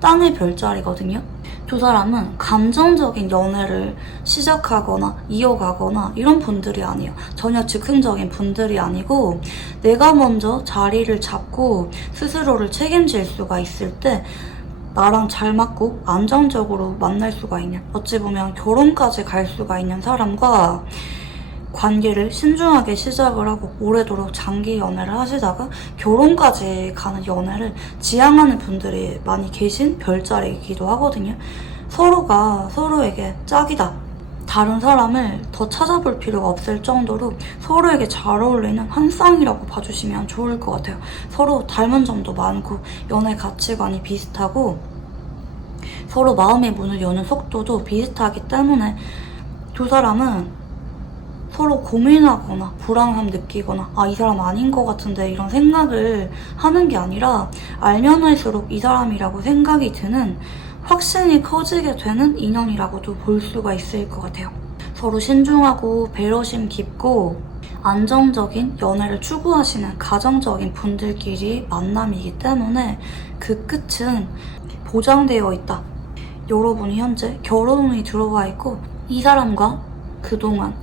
땅의 별자리거든요. 두 사람은 감정적인 연애를 시작하거나 이어가거나 이런 분들이 아니에요. 전혀 즉흥적인 분들이 아니고, 내가 먼저 자리를 잡고 스스로를 책임질 수가 있을 때 나랑 잘 맞고 안정적으로 만날 수가 있는, 어찌 보면 결혼까지 갈 수가 있는 사람과 관계를 신중하게 시작을 하고 오래도록 장기 연애를 하시다가 결혼까지 가는 연애를 지향하는 분들이 많이 계신 별자리이기도 하거든요. 서로가 서로에게 짝이다, 다른 사람을 더 찾아볼 필요가 없을 정도로 서로에게 잘 어울리는 한 쌍이라고 봐주시면 좋을 것 같아요. 서로 닮은 점도 많고 연애 가치관이 비슷하고 서로 마음의 문을 여는 속도도 비슷하기 때문에 두 사람은 서로 고민하거나 불안함 느끼거나 이 사람 아닌 것 같은데 이런 생각을 하는 게 아니라, 알면 할수록 이 사람이라고 생각이 드는, 확신이 커지게 되는 인연이라고도 볼 수가 있을 것 같아요. 서로 신중하고 배려심 깊고 안정적인 연애를 추구하시는 가정적인 분들끼리 만남이기 때문에 그 끝은 보장되어 있다. 여러분이 현재 결혼운이 들어와 있고 이 사람과 그동안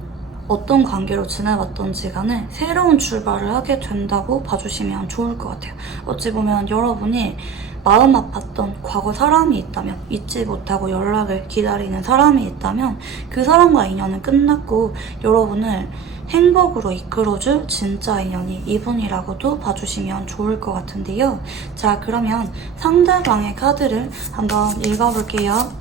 어떤 관계로 지내왔던지 간에 새로운 출발을 하게 된다고 봐주시면 좋을 것 같아요. 어찌 보면 여러분이 마음 아팠던 과거 사람이 있다면, 잊지 못하고 연락을 기다리는 사람이 있다면 그 사람과 인연은 끝났고 여러분을 행복으로 이끌어줄 진짜 인연이 이분이라고도 봐주시면 좋을 것 같은데요. 자, 그러면 상대방의 카드를 한번 읽어볼게요.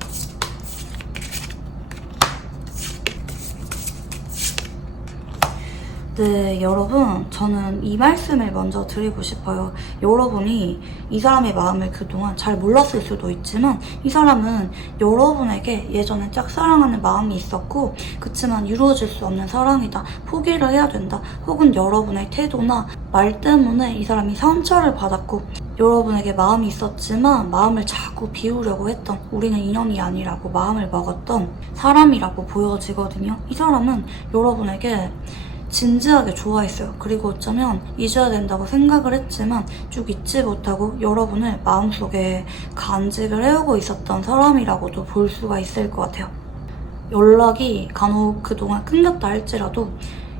네, 여러분, 저는 이 말씀을 먼저 드리고 싶어요. 여러분이 이 사람의 마음을 그동안 잘 몰랐을 수도 있지만 이 사람은 여러분에게 예전에 짝사랑하는 마음이 있었고, 그치만 이루어질 수 없는 사랑이다, 포기를 해야 된다, 혹은 여러분의 태도나 말 때문에 이 사람이 상처를 받았고 여러분에게 마음이 있었지만 마음을 자꾸 비우려고 했던, 우리는 인연이 아니라고 마음을 먹었던 사람이라고 보여지거든요. 이 사람은 여러분에게 진지하게 좋아했어요. 그리고 어쩌면 잊어야 된다고 생각을 했지만 쭉 잊지 못하고 여러분을 마음속에 간직을 해오고 있었던 사람이라고도 볼 수가 있을 것 같아요. 연락이 간혹 그동안 끊겼다 할지라도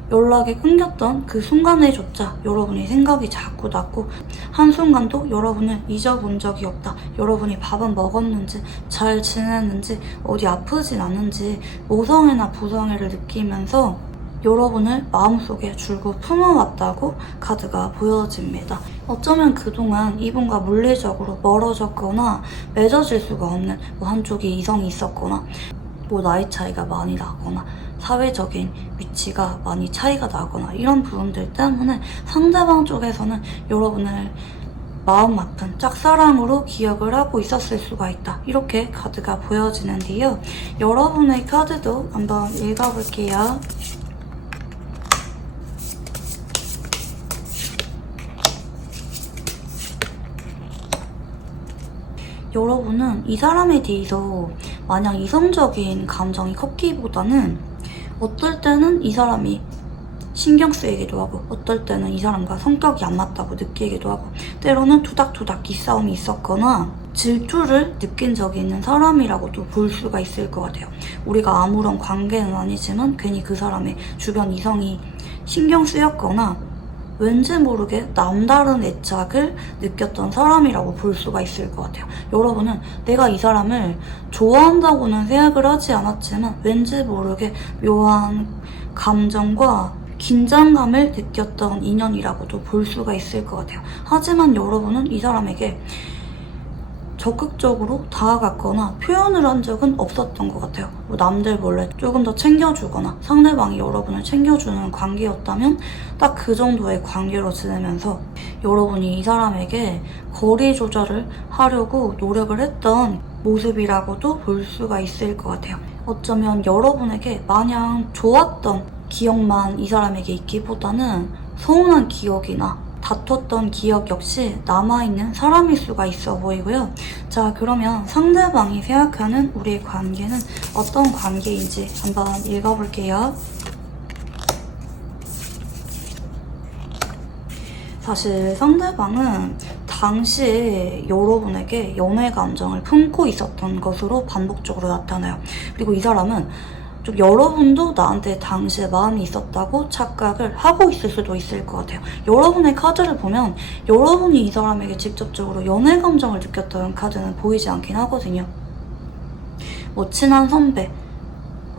연락이 끊겼던 그 순간에조차 여러분이 생각이 자꾸 났고 한순간도 여러분을 잊어본 적이 없다. 여러분이 밥은 먹었는지, 잘 지냈는지, 어디 아프진 않은지 모성애나 부성애를 느끼면서 여러분을 마음속에 줄곧 품어왔다고 카드가 보여집니다. 어쩌면 그동안 이분과 물리적으로 멀어졌거나 맺어질 수가 없는 한쪽이 이성이 있었거나 나이 차이가 많이 나거나 사회적인 위치가 많이 차이가 나거나 이런 부분들 때문에 상대방 쪽에서는 여러분을 마음 아픈 짝사랑으로 기억을 하고 있었을 수가 있다. 이렇게 카드가 보여지는데요. 여러분의 카드도 한번 읽어볼게요. 여러분은 이 사람에 대해서 마냥 이성적인 감정이 컸기보다는 어떨 때는 이 사람이 신경 쓰이기도 하고 어떨 때는 이 사람과 성격이 안 맞다고 느끼기도 하고 때로는 투닥투닥 기싸움이 있었거나 질투를 느낀 적이 있는 사람이라고도 볼 수가 있을 것 같아요. 우리가 아무런 관계는 아니지만 괜히 그 사람의 주변 이성이 신경 쓰였거나 왠지 모르게 남다른 애착을 느꼈던 사람이라고 볼 수가 있을 것 같아요. 여러분은 내가 이 사람을 좋아한다고는 생각을 하지 않았지만 왠지 모르게 묘한 감정과 긴장감을 느꼈던 인연이라고도 볼 수가 있을 것 같아요. 하지만 여러분은 이 사람에게 적극적으로 다가갔거나 표현을 한 적은 없었던 것 같아요. 뭐 남들 몰래 조금 더 챙겨주거나 상대방이 여러분을 챙겨주는 관계였다면 딱 그 정도의 관계로 지내면서 여러분이 이 사람에게 거리 조절을 하려고 노력을 했던 모습이라고도 볼 수가 있을 것 같아요. 어쩌면 여러분에게 마냥 좋았던 기억만 이 사람에게 있기보다는 서운한 기억이나 다퉜던 기억 역시 남아있는 사람일 수가 있어 보이고요. 자, 그러면 상대방이 생각하는 우리의 관계는 어떤 관계인지 한번 읽어볼게요. 사실 상대방은 당시에 여러분에게 연애 감정을 품고 있었던 것으로 반복적으로 나타나요. 그리고 이 사람은 좀 여러분도 나한테 당시에 마음이 있었다고 착각을 하고 있을 수도 있을 것 같아요. 여러분의 카드를 보면 여러분이 이 사람에게 직접적으로 연애 감정을 느꼈던 카드는 보이지 않긴 하거든요. 뭐 친한 선배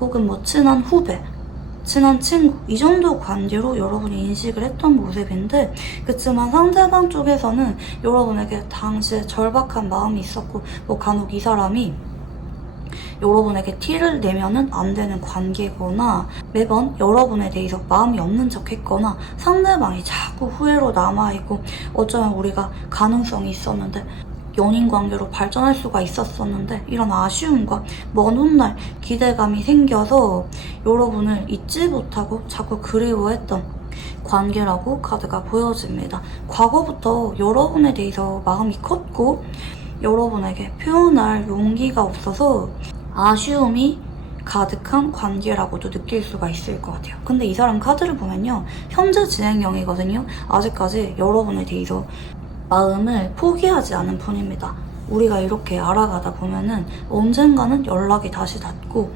혹은 뭐 친한 후배, 친한 친구 이 정도 관계로 여러분이 인식을 했던 모습인데, 그치만 상대방 쪽에서는 여러분에게 당시에 절박한 마음이 있었고 뭐 간혹 이 사람이 여러분에게 티를 내면은 안 되는 관계거나 매번 여러분에 대해서 마음이 없는 척 했거나 상대방이 자꾸 후회로 남아있고 어쩌면 우리가 가능성이 있었는데 연인 관계로 발전할 수가 있었었는데 이런 아쉬움과 먼 훗날 기대감이 생겨서 여러분을 잊지 못하고 자꾸 그리워했던 관계라고 카드가 보여집니다. 과거부터 여러분에 대해서 마음이 컸고 여러분에게 표현할 용기가 없어서 아쉬움이 가득한 관계라고도 느낄 수가 있을 것 같아요. 근데 이 사람 카드를 보면요, 현재 진행형이거든요. 아직까지 여러분에 대해서 마음을 포기하지 않은 분입니다. 우리가 이렇게 알아가다 보면은 언젠가는 연락이 다시 닿고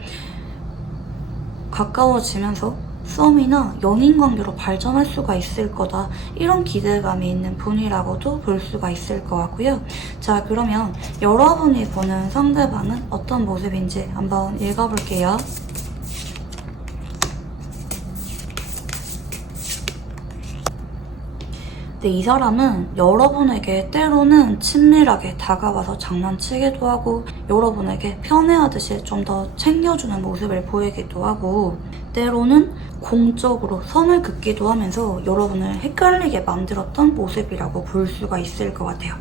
가까워지면서 썸이나 연인 관계로 발전할 수가 있을 거다, 이런 기대감이 있는 분이라고도 볼 수가 있을 것 같고요. 자, 그러면 여러분이 보는 상대방은 어떤 모습인지 한번 읽어볼게요. 네, 이 사람은 여러분에게 때로는 친밀하게 다가와서 장난치기도 하고 여러분에게 편애하듯이 좀 더 챙겨주는 모습을 보이기도 하고 때로는 공적으로 선을 긋기도 하면서 여러분을 헷갈리게 만들었던 모습이라고 볼 수가 있을 것 같아요.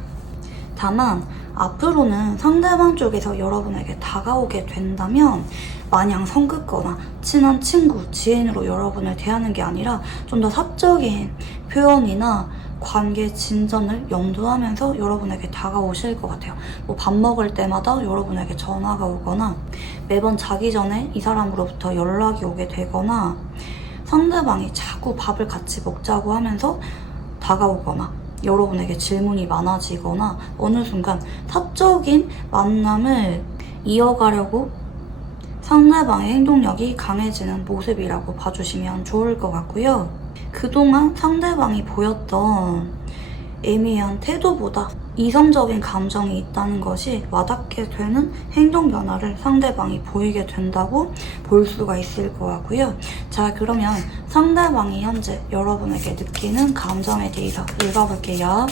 다만 앞으로는 상대방 쪽에서 여러분에게 다가오게 된다면 마냥 성긋거나 친한 친구, 지인으로 여러분을 대하는 게 아니라 좀 더 사적인 표현이나 관계 진전을 염두하면서 여러분에게 다가오실 것 같아요. 뭐 밥 먹을 때마다 여러분에게 전화가 오거나 매번 자기 전에 이 사람으로부터 연락이 오게 되거나 상대방이 자꾸 밥을 같이 먹자고 하면서 다가오거나 여러분에게 질문이 많아지거나 어느 순간 사적인 만남을 이어가려고 상대방의 행동력이 강해지는 모습이라고 봐주시면 좋을 것 같고요. 그동안 상대방이 보였던 애매한 태도보다 이성적인 감정이 있다는 것이 와닿게 되는 행동 변화를 상대방이 보이게 된다고 볼 수가 있을 것 같고요. 자, 그러면 상대방이 현재 여러분에게 느끼는 감정에 대해서 읽어볼게요.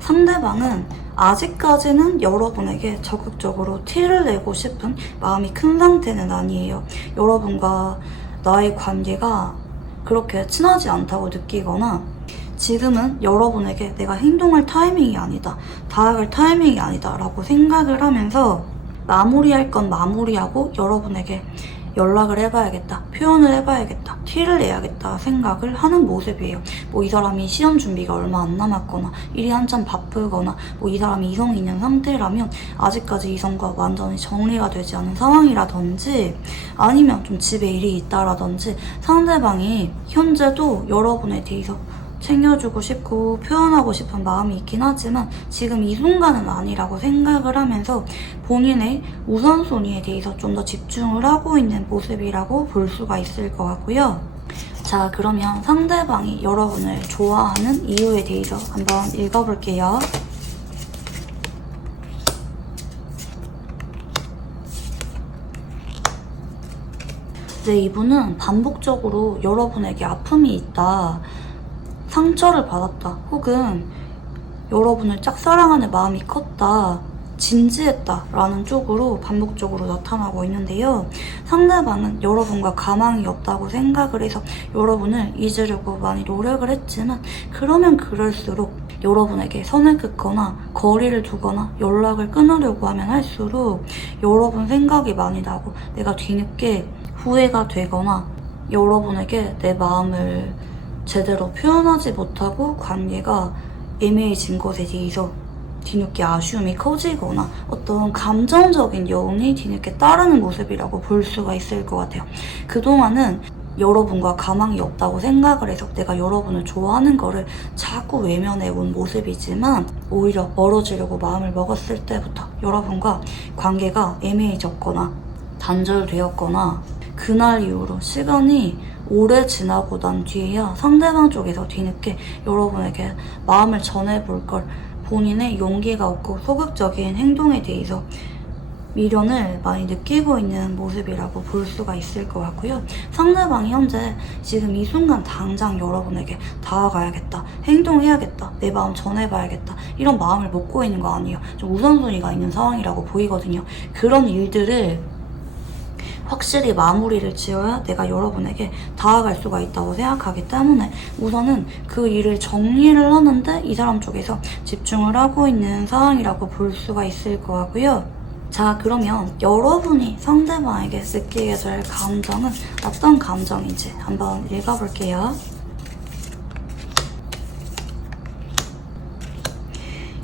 상대방은 아직까지는 여러분에게 적극적으로 티를 내고 싶은 마음이 큰 상태는 아니에요. 여러분과 나의 관계가 그렇게 친하지 않다고 느끼거나 지금은 여러분에게 내가 행동할 타이밍이 아니다, 다가갈 타이밍이 아니다 라고 생각을 하면서 마무리할 건 마무리하고 여러분에게 연락을 해봐야겠다, 표현을 해봐야겠다, 티를 내야겠다 생각을 하는 모습이에요. 뭐 이 사람이 시험 준비가 얼마 안 남았거나 일이 한참 바쁘거나 뭐 이 사람이 이성이 있는 상태라면 아직까지 이성과 완전히 정리가 되지 않은 상황이라든지 아니면 좀 집에 일이 있다라든지 상대방이 현재도 여러분에 대해서 챙겨주고 싶고 표현하고 싶은 마음이 있긴 하지만 지금 이 순간은 아니라고 생각을 하면서 본인의 우선순위에 대해서 좀 더 집중을 하고 있는 모습이라고 볼 수가 있을 것 같고요. 자, 그러면 상대방이 여러분을 좋아하는 이유에 대해서 한번 읽어볼게요. 네, 이분은 반복적으로 여러분에게 아픔이 있다, 상처를 받았다, 혹은 여러분을 짝사랑하는 마음이 컸다, 진지했다 라는 쪽으로 반복적으로 나타나고 있는데요. 상대방은 여러분과 가망이 없다고 생각을 해서 여러분을 잊으려고 많이 노력을 했지만 그러면 그럴수록 여러분에게 선을 긋거나 거리를 두거나 연락을 끊으려고 하면 할수록 여러분 생각이 많이 나고 내가 뒤늦게 후회가 되거나 여러분에게 내 마음을 제대로 표현하지 못하고 관계가 애매해진 것에 대해서 뒤늦게 아쉬움이 커지거나 어떤 감정적인 여운이 뒤늦게 따르는 모습이라고 볼 수가 있을 것 같아요. 그동안은 여러분과 가망이 없다고 생각을 해서 내가 여러분을 좋아하는 거를 자꾸 외면해 온 모습이지만 오히려 멀어지려고 마음을 먹었을 때부터 여러분과 관계가 애매해졌거나 단절되었거나 그날 이후로 시간이 오래 지나고 난 뒤에야 상대방 쪽에서 뒤늦게 여러분에게 마음을 전해볼 걸 본인의 용기가 없고 소극적인 행동에 대해서 미련을 많이 느끼고 있는 모습이라고 볼 수가 있을 것 같고요. 상대방이 현재 지금 이 순간 당장 여러분에게 다가가야겠다, 행동해야겠다, 내 마음 전해봐야겠다 이런 마음을 먹고 있는 거 아니에요. 좀 우선순위가 있는 상황이라고 보이거든요. 그런 일들을 확실히 마무리를 지어야 내가 여러분에게 다가갈 수가 있다고 생각하기 때문에 우선은 그 일을 정리를 하는데 이 사람 쪽에서 집중을 하고 있는 상황이라고 볼 수가 있을 것 같고요. 자, 그러면 여러분이 상대방에게 느끼게 될 감정은 어떤 감정인지 한번 읽어볼게요.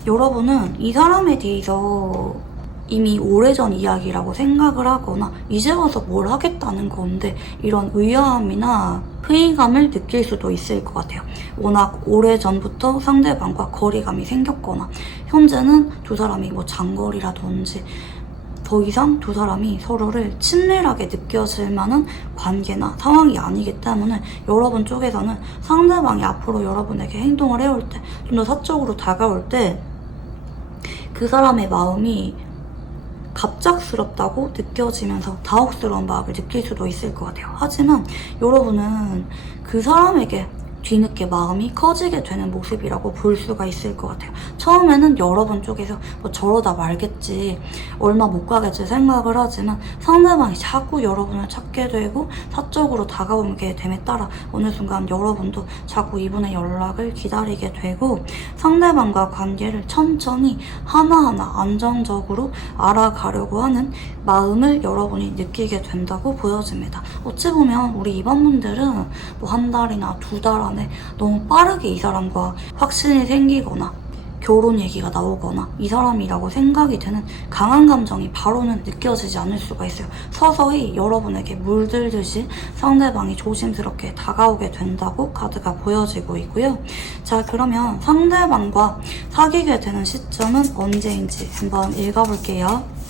여러분은 이 사람에 대해서 이미 오래전 이야기라고 생각을 하거나 이제 와서 뭘 하겠다는 건데 이런 의아함이나 회의감을 느낄 수도 있을 것 같아요. 워낙 오래전부터 상대방과 거리감이 생겼거나 현재는 두 사람이 뭐 장거리라든지 더 이상 두 사람이 서로를 친밀하게 느껴질 만한 관계나 상황이 아니기 때문에 여러분 쪽에서는 상대방이 앞으로 여러분에게 행동을 해올 때 좀 더 사적으로 다가올 때 그 사람의 마음이 갑작스럽다고 느껴지면서 당혹스러운 마음을 느낄 수도 있을 것 같아요. 하지만 여러분은 그 사람에게 뒤늦게 마음이 커지게 되는 모습이라고 볼 수가 있을 것 같아요. 처음에는 여러분 쪽에서 뭐 저러다 말겠지, 얼마 못 가겠지 생각을 하지만 상대방이 자꾸 여러분을 찾게 되고 사적으로 다가오게 됨에 따라 어느 순간 여러분도 자꾸 이분의 연락을 기다리게 되고 상대방과 관계를 천천히 하나하나 안정적으로 알아가려고 하는 마음을 여러분이 느끼게 된다고 보여집니다. 어찌 보면 우리 이번분들은 뭐 한 달이나 두 달 안에 너무 빠르게 이 사람과 확신이 생기거나 결혼 얘기가 나오거나 이 사람이라고 생각이 드는 강한 감정이 바로는 느껴지지 않을 수가 있어요. 서서히 여러분에게 물들듯이 상대방이 조심스럽게 다가오게 된다고 카드가 보여지고 있고요. 자, 그러면 상대방과 사귀게 되는 시점은 언제인지 한번 읽어볼게요.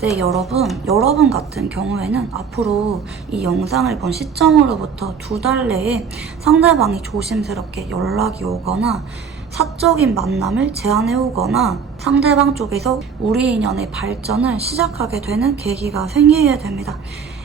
네, 여러분 같은 경우에는 앞으로 이 영상을 본 시점으로부터 두 달 내에 상대방이 조심스럽게 연락이 오거나 사적인 만남을 제안해 오거나 상대방 쪽에서 우리 인연의 발전을 시작하게 되는 계기가 생기게 됩니다.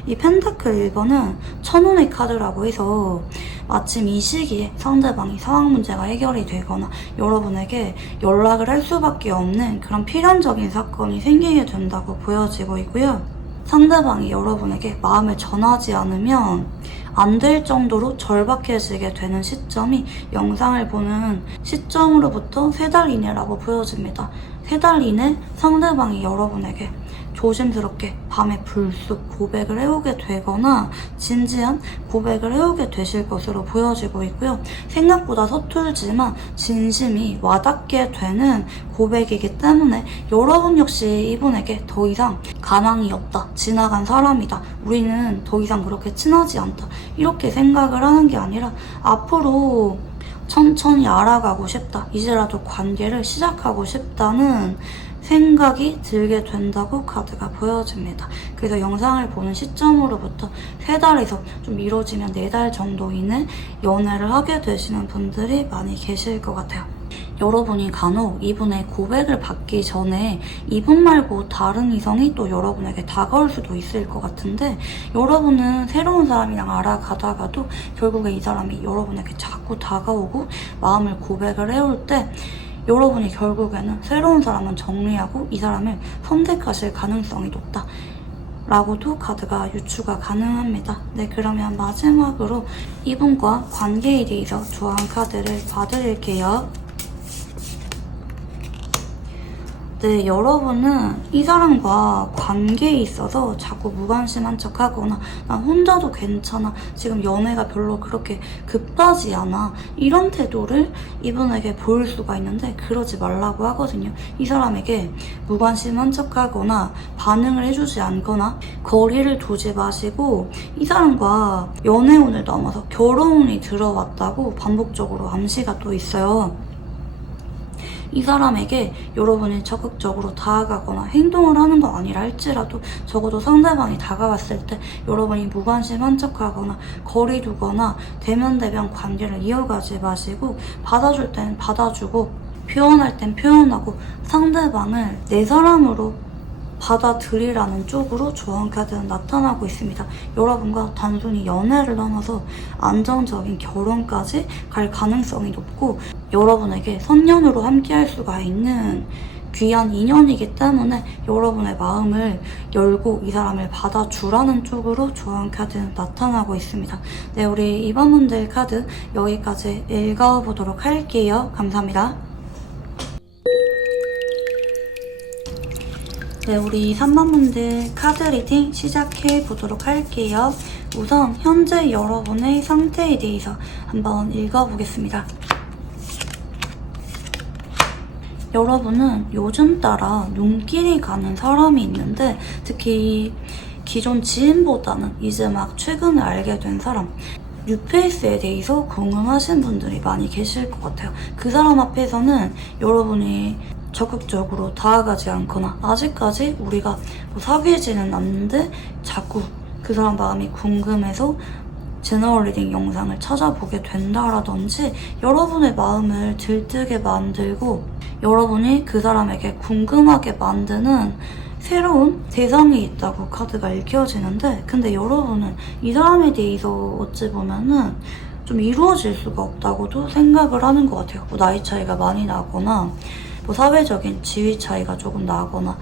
이 펜타클 1번은 천운의 카드라고 해서 마침 이 시기에 상대방이 상황 문제가 해결이 되거나 여러분에게 연락을 할 수밖에 없는 그런 필연적인 사건이 생기게 된다고 보여지고 있고요. 상대방이 여러분에게 마음을 전하지 않으면 안 될 정도로 절박해지게 되는 시점이 영상을 보는 시점으로부터 3달 이내라고 보여집니다. 3달 이내 상대방이 여러분에게 조심스럽게 밤에 불쑥 고백을 해오게 되거나 진지한 고백을 해오게 되실 것으로 보여지고 있고요. 생각보다 서툴지만 진심이 와닿게 되는 고백이기 때문에 여러분 역시 이분에게 더 이상 가망이 없다, 지나간 사람이다, 우리는 더 이상 그렇게 친하지 않다, 이렇게 생각을 하는 게 아니라 앞으로 천천히 알아가고 싶다, 이제라도 관계를 시작하고 싶다는 생각이 들게 된다고 카드가 보여집니다. 그래서 영상을 보는 시점으로부터 3달에서 좀 미뤄지면 4달 정도 이내 연애를 하게 되시는 분들이 많이 계실 것 같아요. 여러분이 간혹 이분의 고백을 받기 전에 이분 말고 다른 이성이 또 여러분에게 다가올 수도 있을 것 같은데, 여러분은 새로운 사람이랑 알아가다가도 결국에 이 사람이 여러분에게 자꾸 다가오고 마음을 고백을 해올 때 여러분이 결국에는 새로운 사람은 정리하고 이 사람을 선택하실 가능성이 높다 라고도 카드가 유추가 가능합니다. 네, 그러면 마지막으로 이분과 관계에 대해서 조언 카드를 봐드릴게요. 네, 여러분은 이 사람과 관계에 있어서 자꾸 무관심한 척 하거나 난 혼자도 괜찮아, 지금 연애가 별로 그렇게 급하지 않아, 이런 태도를 이분에게 보일 수가 있는데 그러지 말라고 하거든요. 이 사람에게 무관심한 척 하거나 반응을 해주지 않거나 거리를 두지 마시고 이 사람과 연애운을 넘어서 결혼운이 들어왔다고 반복적으로 암시가 또 있어요. 이 사람에게 여러분이 적극적으로 다가가거나 행동을 하는 건 아니라 할지라도 적어도 상대방이 다가왔을 때 여러분이 무관심한 척하거나 거리 두거나 대면대면 관계를 이어가지 마시고 받아줄 땐 받아주고 표현할 땐 표현하고 상대방을 내 사람으로 받아들이라는 쪽으로 조언 카드는 나타나고 있습니다. 여러분과 단순히 연애를 넘어서 안정적인 결혼까지 갈 가능성이 높고 여러분에게 선년으로 함께할 수가 있는 귀한 인연이기 때문에 여러분의 마음을 열고 이 사람을 받아주라는 쪽으로 조언 카드는 나타나고 있습니다. 네, 우리 2번 분들 카드 여기까지 읽어보도록 할게요. 감사합니다. 네, 우리 3번 분들 카드 리딩 시작해 보도록 할게요. 우선 현재 여러분의 상태에 대해서 한번 읽어보겠습니다. 여러분은 요즘 따라 눈길이 가는 사람이 있는데 특히 기존 지인보다는 이제 막 최근에 알게 된 사람, 뉴페이스에 대해서 궁금하신 분들이 많이 계실 것 같아요. 그 사람 앞에서는 여러분이 적극적으로 다가가지 않거나 아직까지 우리가 뭐 사귀지는 않는데 자꾸 그 사람 마음이 궁금해서 제너럴 리딩 영상을 찾아보게 된다라든지 여러분의 마음을 들뜨게 만들고 여러분이 그 사람에게 궁금하게 만드는 새로운 대상이 있다고 카드가 읽혀지는데, 근데 여러분은 이 사람에 대해서 어찌 보면은 좀 이루어질 수가 없다고도 생각을 하는 것 같아요. 뭐 나이 차이가 많이 나거나 뭐 사회적인 지위 차이가 조금 나거나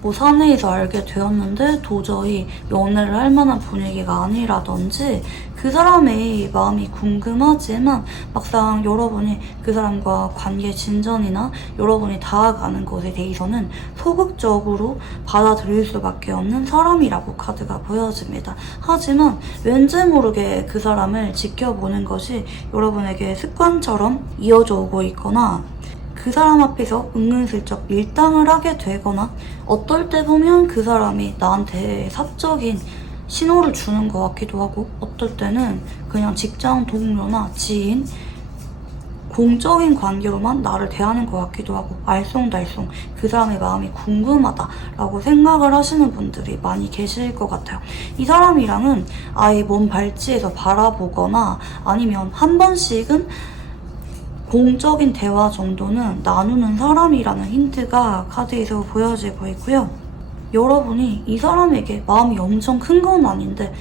뭐 사내에서 알게 되었는데 도저히 연애를 할 만한 분위기가 아니라든지 그 사람의 마음이 궁금하지만 막상 여러분이 그 사람과 관계 진전이나 여러분이 다가가는 것에 대해서는 소극적으로 받아들일 수밖에 없는 사람이라고 카드가 보여집니다. 하지만 왠지 모르게 그 사람을 지켜보는 것이 여러분에게 습관처럼 이어져 오고 있거나 그 사람 앞에서 은근슬쩍 밀당을 하게 되거나 어떨 때 보면 그 사람이 나한테 사적인 신호를 주는 것 같기도 하고 어떨 때는 그냥 직장 동료나 지인, 공적인 관계로만 나를 대하는 것 같기도 하고 알쏭달쏭 그 사람의 마음이 궁금하다라고 생각을 하시는 분들이 많이 계실 것 같아요. 이 사람이랑은 아예 먼 발치에서 바라보거나 아니면 한 번씩은 공적인 대화 정도는 나누는 사람이라는 힌트가 카드에서 보여지고 있고요. 여러분이 이 사람에게 마음이 엄청 큰 건 아닌데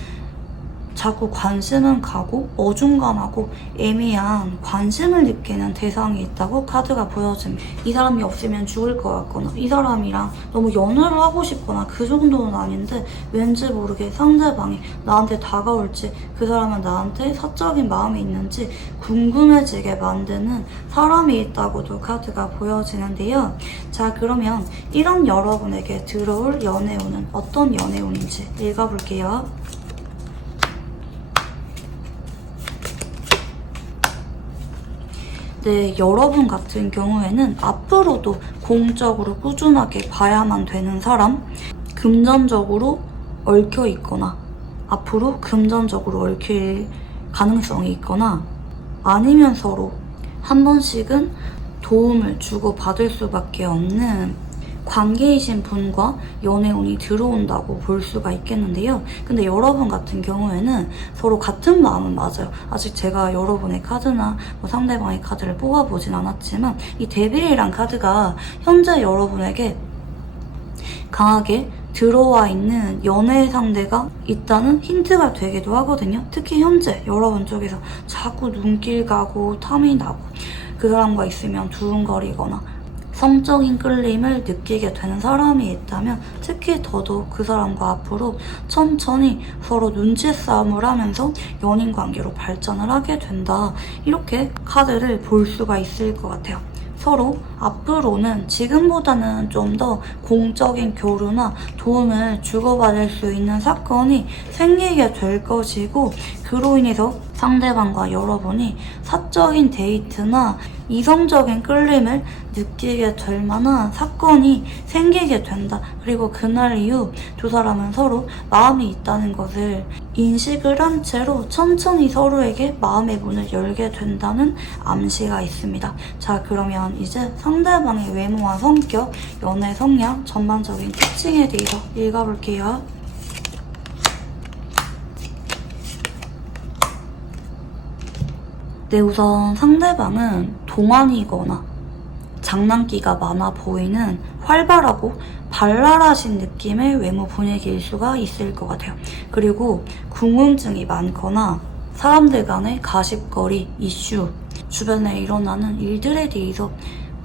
자꾸 관심은 가고 어중간하고 애매한 관심을 느끼는 대상이 있다고 카드가 보여집니다. 이 사람이 없으면 죽을 것 같거나 이 사람이랑 너무 연애를 하고 싶거나 그 정도는 아닌데 왠지 모르게 상대방이 나한테 다가올지 그 사람은 나한테 사적인 마음이 있는지 궁금해지게 만드는 사람이 있다고도 카드가 보여지는데요. 자, 그러면 이런 여러분에게 들어올 연애운은 어떤 연애운인지 읽어볼게요. 네, 여러분 같은 경우에는 앞으로도 공적으로 꾸준하게 봐야만 되는 사람, 금전적으로 얽혀 있거나 앞으로 금전적으로 얽힐 가능성이 있거나 아니면 서로 한 번씩은 도움을 주고받을 수밖에 없는 관계이신 분과 연애운이 들어온다고 볼 수가 있겠는데요. 근데 여러분 같은 경우에는 서로 같은 마음은 맞아요. 아직 제가 여러분의 카드나 뭐 상대방의 카드를 뽑아보진 않았지만 이 데빌이란 카드가 현재 여러분에게 강하게 들어와 있는 연애 상대가 있다는 힌트가 되기도 하거든요. 특히 현재 여러분 쪽에서 자꾸 눈길 가고 탐이 나고 그 사람과 있으면 두근거리거나 성적인 끌림을 느끼게 되는 사람이 있다면 특히 더더욱 그 사람과 앞으로 천천히 서로 눈치 싸움을 하면서 연인 관계로 발전을 하게 된다. 이렇게 카드를 볼 수가 있을 것 같아요. 서로 앞으로는 지금보다는 좀 더 공적인 교류나 도움을 주고받을 수 있는 사건이 생기게 될 것이고 그로 인해서 상대방과 여러분이 사적인 데이트나 이성적인 끌림을 느끼게 될 만한 사건이 생기게 된다. 그리고 그날 이후 두 사람은 서로 마음이 있다는 것을 인식을 한 채로 천천히 서로에게 마음의 문을 열게 된다는 암시가 있습니다. 자, 그러면 이제 상대방의 외모와 성격, 연애 성향, 전반적인 특징에 대해서 읽어볼게요. 네, 우선 상대방은 동안이거나 장난기가 많아 보이는 활발하고 발랄하신 느낌의 외모 분위기일 수가 있을 것 같아요. 그리고 궁금증이 많거나 사람들 간의 가십거리, 이슈, 주변에 일어나는 일들에 대해서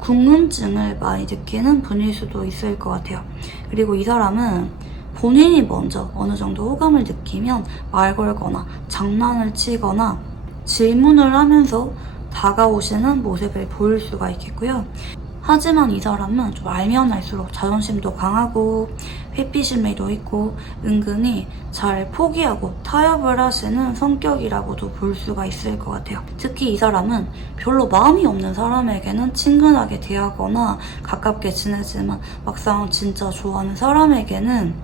궁금증을 많이 느끼는 분일 수도 있을 것 같아요. 그리고 이 사람은 본인이 먼저 어느 정도 호감을 느끼면 말 걸거나 장난을 치거나 질문을 하면서 다가오시는 모습을 보일 수가 있겠고요. 하지만 이 사람은 좀 알면 알수록 자존심도 강하고 회피심에도 있고 은근히 잘 포기하고 타협을 하시는 성격이라고도 볼 수가 있을 것 같아요. 특히 이 사람은 별로 마음이 없는 사람에게는 친근하게 대하거나 가깝게 지내지만 막상 진짜 좋아하는 사람에게는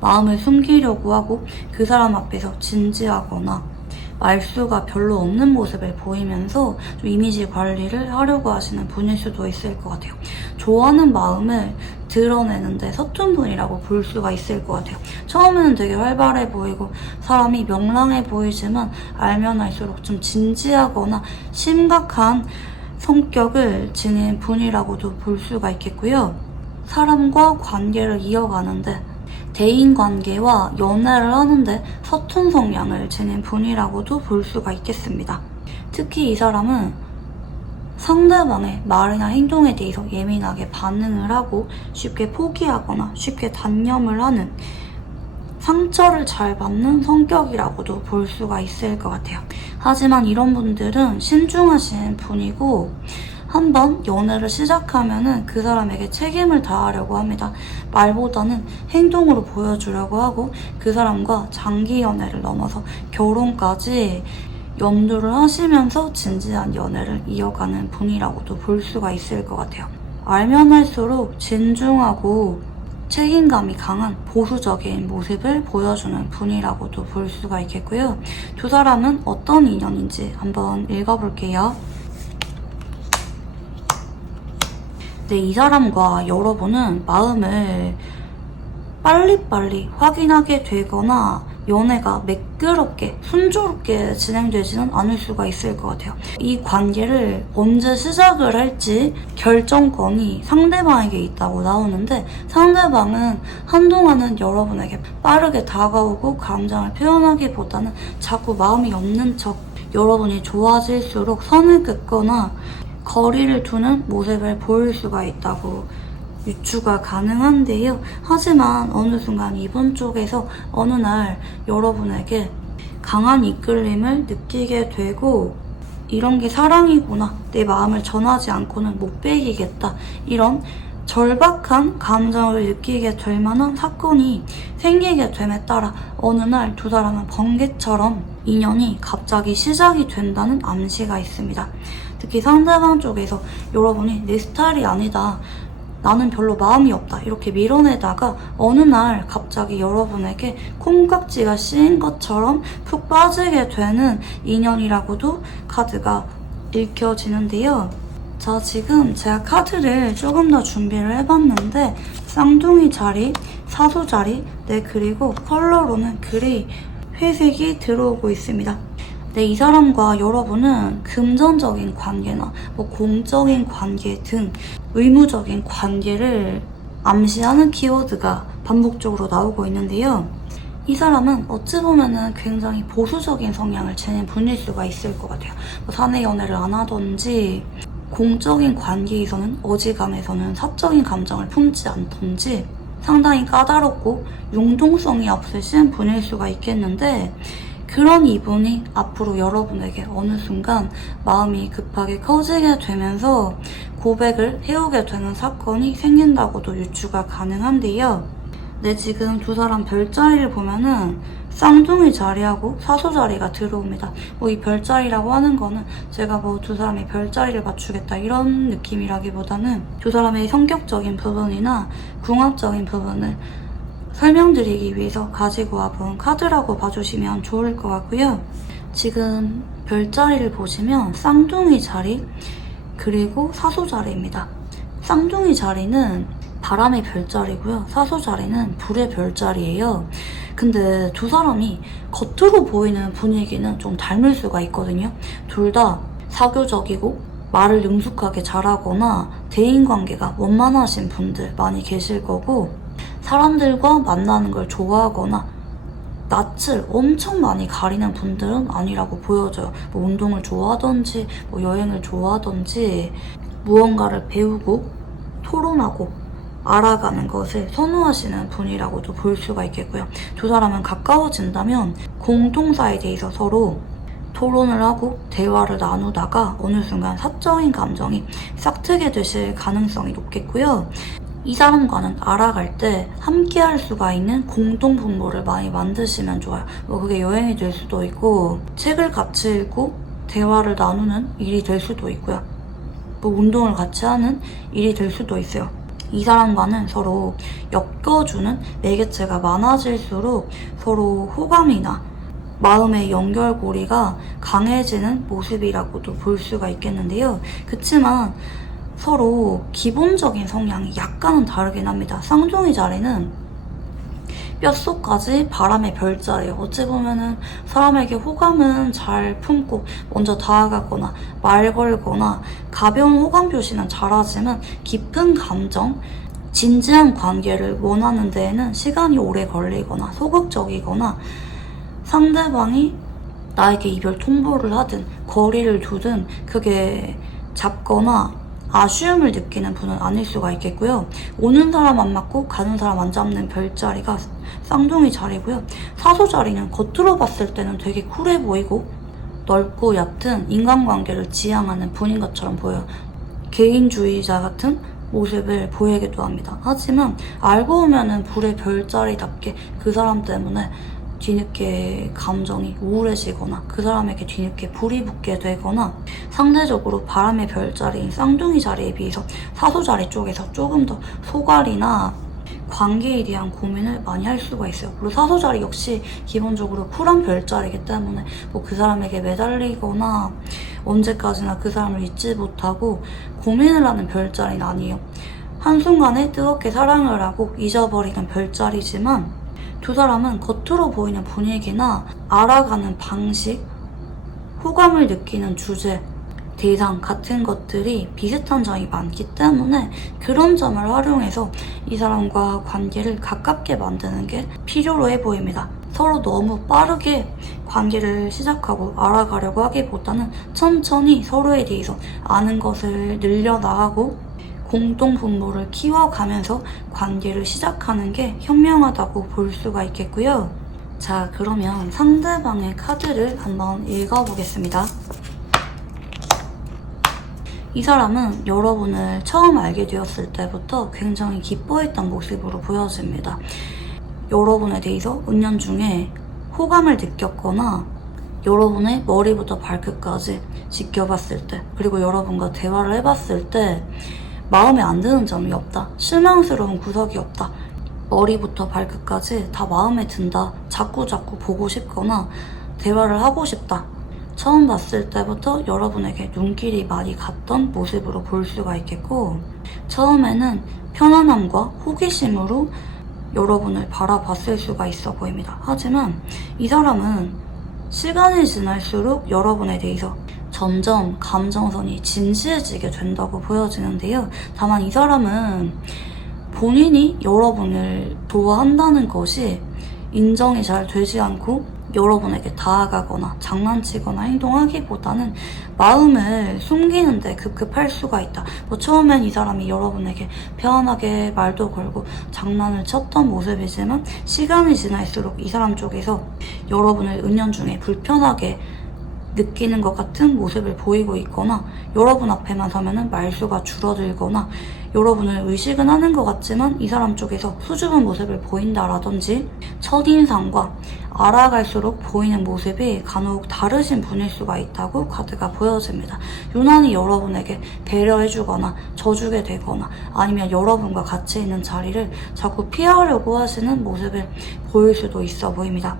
마음을 숨기려고 하고 그 사람 앞에서 진지하거나 말수가 별로 없는 모습을 보이면서 좀 이미지 관리를 하려고 하시는 분일 수도 있을 것 같아요. 좋아하는 마음을 드러내는데 서툰 분이라고 볼 수가 있을 것 같아요. 처음에는 되게 활발해 보이고 사람이 명랑해 보이지만 알면 알수록 좀 진지하거나 심각한 성격을 지닌 분이라고도 볼 수가 있겠고요. 사람과 관계를 이어가는데 대인관계와 연애를 하는데 서툰 성향을 지닌 분이라고도 볼 수가 있겠습니다. 특히 이 사람은 상대방의 말이나 행동에 대해서 예민하게 반응을 하고 쉽게 포기하거나 쉽게 단념을 하는 상처를 잘 받는 성격이라고도 볼 수가 있을 것 같아요. 하지만 이런 분들은 신중하신 분이고 한번 연애를 시작하면은 그 사람에게 책임을 다하려고 합니다. 말보다는 행동으로 보여주려고 하고 그 사람과 장기 연애를 넘어서 결혼까지 염두를 하시면서 진지한 연애를 이어가는 분이라고도 볼 수가 있을 것 같아요. 알면 할수록 진중하고 책임감이 강한 보수적인 모습을 보여주는 분이라고도 볼 수가 있겠고요. 두 사람은 어떤 인연인지 한번 읽어볼게요. 네, 이 사람과 여러분은 마음을 빨리빨리 확인하게 되거나 연애가 매끄럽게 순조롭게 진행되지는 않을 수가 있을 것 같아요. 이 관계를 언제 시작을 할지 결정권이 상대방에게 있다고 나오는데, 상대방은 한동안은 여러분에게 빠르게 다가오고 감정을 표현하기보다는 자꾸 마음이 없는 척, 여러분이 좋아질수록 선을 긋거나 거리를 두는 모습을 보일 수가 있다고 유추가 가능한데요. 하지만 어느 순간 이번 쪽에서 어느 날 여러분에게 강한 이끌림을 느끼게 되고, 이런 게 사랑이구나, 내 마음을 전하지 않고는 못 베기겠다, 이런 절박한 감정을 느끼게 될 만한 사건이 생기게 됨에 따라 어느 날 두 사람은 번개처럼 인연이 갑자기 시작이 된다는 암시가 있습니다. 특히 상대방 쪽에서 여러분이 내 스타일이 아니다, 나는 별로 마음이 없다, 이렇게 밀어내다가 어느 날 갑자기 여러분에게 콩깍지가 씌인 것처럼 푹 빠지게 되는 인연이라고도 카드가 읽혀지는데요. 자, 지금 제가 카드를 조금 더 준비를 해봤는데, 쌍둥이 자리, 사수 자리, 네, 그리고 컬러로는 그레이, 회색이 들어오고 있습니다. 네, 이 사람과 여러분은 금전적인 관계나 공적인 관계 등 의무적인 관계를 암시하는 키워드가 반복적으로 나오고 있는데요. 이 사람은 어찌 보면은 굉장히 보수적인 성향을 지닌 분일 수가 있을 것 같아요. 사내 연애를 안 하던지, 공적인 관계에서는 어지간해서는 사적인 감정을 품지 않던지, 상당히 까다롭고 융통성이 없으신 분일 수가 있겠는데, 그런 이분이 앞으로 여러분에게 어느 순간 마음이 급하게 커지게 되면서 고백을 해오게 되는 사건이 생긴다고도 유추가 가능한데요. 네, 지금 두 사람 별자리를 보면은 쌍둥이 자리하고 사수 자리가 들어옵니다. 이 별자리라고 하는 거는 제가 두 사람의 별자리를 맞추겠다, 이런 느낌이라기보다는 두 사람의 성격적인 부분이나 궁합적인 부분을 설명드리기 위해서 가지고 와본 카드라고 봐주시면 좋을 것 같고요. 지금 별자리를 보시면 쌍둥이 자리, 그리고 사수 자리입니다. 쌍둥이 자리는 바람의 별자리고요. 사수 자리는 불의 별자리예요. 근데 두 사람이 겉으로 보이는 분위기는 좀 닮을 수가 있거든요. 둘 다 사교적이고 말을 능숙하게 잘하거나 대인관계가 원만하신 분들 많이 계실 거고, 사람들과 만나는 걸 좋아하거나 낯을 엄청 많이 가리는 분들은 아니라고 보여져요. 운동을 좋아하던지 여행을 좋아하던지 무언가를 배우고 토론하고 알아가는 것을 선호하시는 분이라고도 볼 수가 있겠고요. 두 사람은 가까워진다면 공통사에 대해서 서로 토론을 하고 대화를 나누다가 어느 순간 사적인 감정이 싹트게 되실 가능성이 높겠고요. 이 사람과는 알아갈 때 함께 할 수가 있는 공동 분모를 많이 만드시면 좋아요. 그게 여행이 될 수도 있고, 책을 같이 읽고 대화를 나누는 일이 될 수도 있고요. 운동을 같이 하는 일이 될 수도 있어요. 이 사람과는 서로 엮어주는 매개체가 많아질수록 서로 호감이나 마음의 연결고리가 강해지는 모습이라고도 볼 수가 있겠는데요. 그치만 서로 기본적인 성향이 약간은 다르긴 합니다. 쌍둥이 자리는 뼛속까지 바람의 별자리예요. 어찌 보면은 사람에게 호감은 잘 품고 먼저 다가가거나 말 걸거나 가벼운 호감 표시는 잘하지만 깊은 감정, 진지한 관계를 원하는 데에는 시간이 오래 걸리거나 소극적이거나 상대방이 나에게 이별 통보를 하든 거리를 두든 그게 잡거나 아쉬움을 느끼는 분은 아닐 수가 있겠고요. 오는 사람 안 맞고 가는 사람 안 잡는 별자리가 쌍둥이 자리고요. 사수 자리는 겉으로 봤을 때는 되게 쿨해 보이고 넓고 얕은 인간관계를 지향하는 분인 것처럼 보여요. 개인주의자 같은 모습을 보이기도 합니다. 하지만 알고 보면은 불의 별자리답게 그 사람 때문에 뒤늦게 감정이 우울해지거나 그 사람에게 뒤늦게 불이 붙게 되거나 상대적으로 바람의 별자리인 쌍둥이 자리에 비해서 사수 자리 쪽에서 조금 더 소갈이나 관계에 대한 고민을 많이 할 수가 있어요. 그리고 사수 자리 역시 기본적으로 쿨한 별자리이기 때문에 그 사람에게 매달리거나 언제까지나 그 사람을 잊지 못하고 고민을 하는 별자리는 아니에요. 한순간에 뜨겁게 사랑을 하고 잊어버리는 별자리지만 두 사람은 겉으로 보이는 분위기나 알아가는 방식, 호감을 느끼는 주제, 대상 같은 것들이 비슷한 점이 많기 때문에 그런 점을 활용해서 이 사람과 관계를 가깝게 만드는 게 필요로 해 보입니다. 서로 너무 빠르게 관계를 시작하고 알아가려고 하기보다는 천천히 서로에 대해서 아는 것을 늘려나가고 공동 분모를 키워가면서 관계를 시작하는 게 현명하다고 볼 수가 있겠고요. 자, 그러면 상대방의 카드를 한번 읽어보겠습니다. 이 사람은 여러분을 처음 알게 되었을 때부터 굉장히 기뻐했던 모습으로 보여집니다. 여러분에 대해서 은연중에 호감을 느꼈거나 여러분의 머리부터 발끝까지 지켜봤을 때, 그리고 여러분과 대화를 해봤을 때 마음에 안 드는 점이 없다, 실망스러운 구석이 없다, 머리부터 발끝까지 다 마음에 든다, 자꾸자꾸 보고 싶거나 대화를 하고 싶다, 처음 봤을 때부터 여러분에게 눈길이 많이 갔던 모습으로 볼 수가 있겠고, 처음에는 편안함과 호기심으로 여러분을 바라봤을 수가 있어 보입니다. 하지만 이 사람은 시간이 지날수록 여러분에 대해서 점점 감정선이 진지해지게 된다고 보여지는데요. 다만 이 사람은 본인이 여러분을 좋아한다는 것이 인정이 잘 되지 않고 여러분에게 다가가거나 장난치거나 행동하기보다는 마음을 숨기는데 급급할 수가 있다. 처음엔 이 사람이 여러분에게 편안하게 말도 걸고 장난을 쳤던 모습이지만 시간이 지날수록 이 사람 쪽에서 여러분을 은연중에 불편하게 느끼는 것 같은 모습을 보이고 있거나 여러분 앞에만 서면은 말수가 줄어들거나 여러분을 의식은 하는 것 같지만 이 사람 쪽에서 수줍은 모습을 보인다라든지 첫인상과 알아갈수록 보이는 모습이 간혹 다르신 분일 수가 있다고 카드가 보여집니다. 유난히 여러분에게 배려해주거나 져주게 되거나 아니면 여러분과 같이 있는 자리를 자꾸 피하려고 하시는 모습을 보일 수도 있어 보입니다.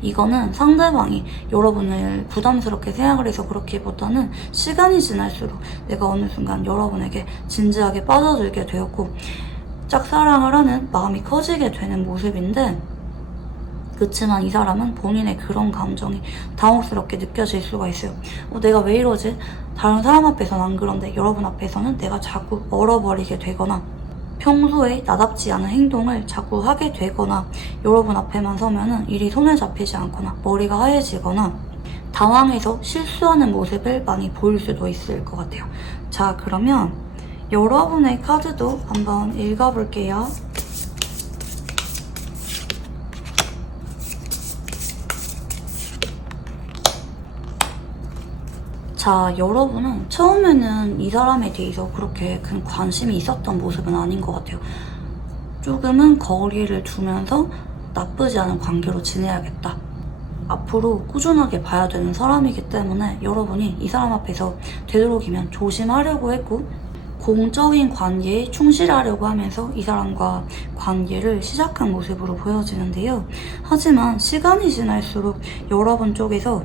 이거는 상대방이 여러분을 부담스럽게 생각을 해서 그렇기보다는 시간이 지날수록 내가 어느 순간 여러분에게 진지하게 빠져들게 되었고 짝사랑을 하는 마음이 커지게 되는 모습인데, 그렇지만 이 사람은 본인의 그런 감정이 당혹스럽게 느껴질 수가 있어요. 내가 왜 이러지? 다른 사람 앞에서는 안 그런데 여러분 앞에서는 내가 자꾸 얼어버리게 되거나 평소에 나답지 않은 행동을 자꾸 하게 되거나 여러분 앞에만 서면은 일이 손에 잡히지 않거나 머리가 하얘지거나 당황해서 실수하는 모습을 많이 보일 수도 있을 것 같아요. 자, 그러면 여러분의 카드도 한번 읽어볼게요. 자, 여러분은 처음에는 이 사람에 대해서 그렇게 큰 관심이 있었던 모습은 아닌 것 같아요. 조금은 거리를 두면서 나쁘지 않은 관계로 지내야겠다, 앞으로 꾸준하게 봐야 되는 사람이기 때문에 여러분이 이 사람 앞에서 되도록이면 조심하려고 했고 공적인 관계에 충실하려고 하면서 이 사람과 관계를 시작한 모습으로 보여지는데요. 하지만 시간이 지날수록 여러분 쪽에서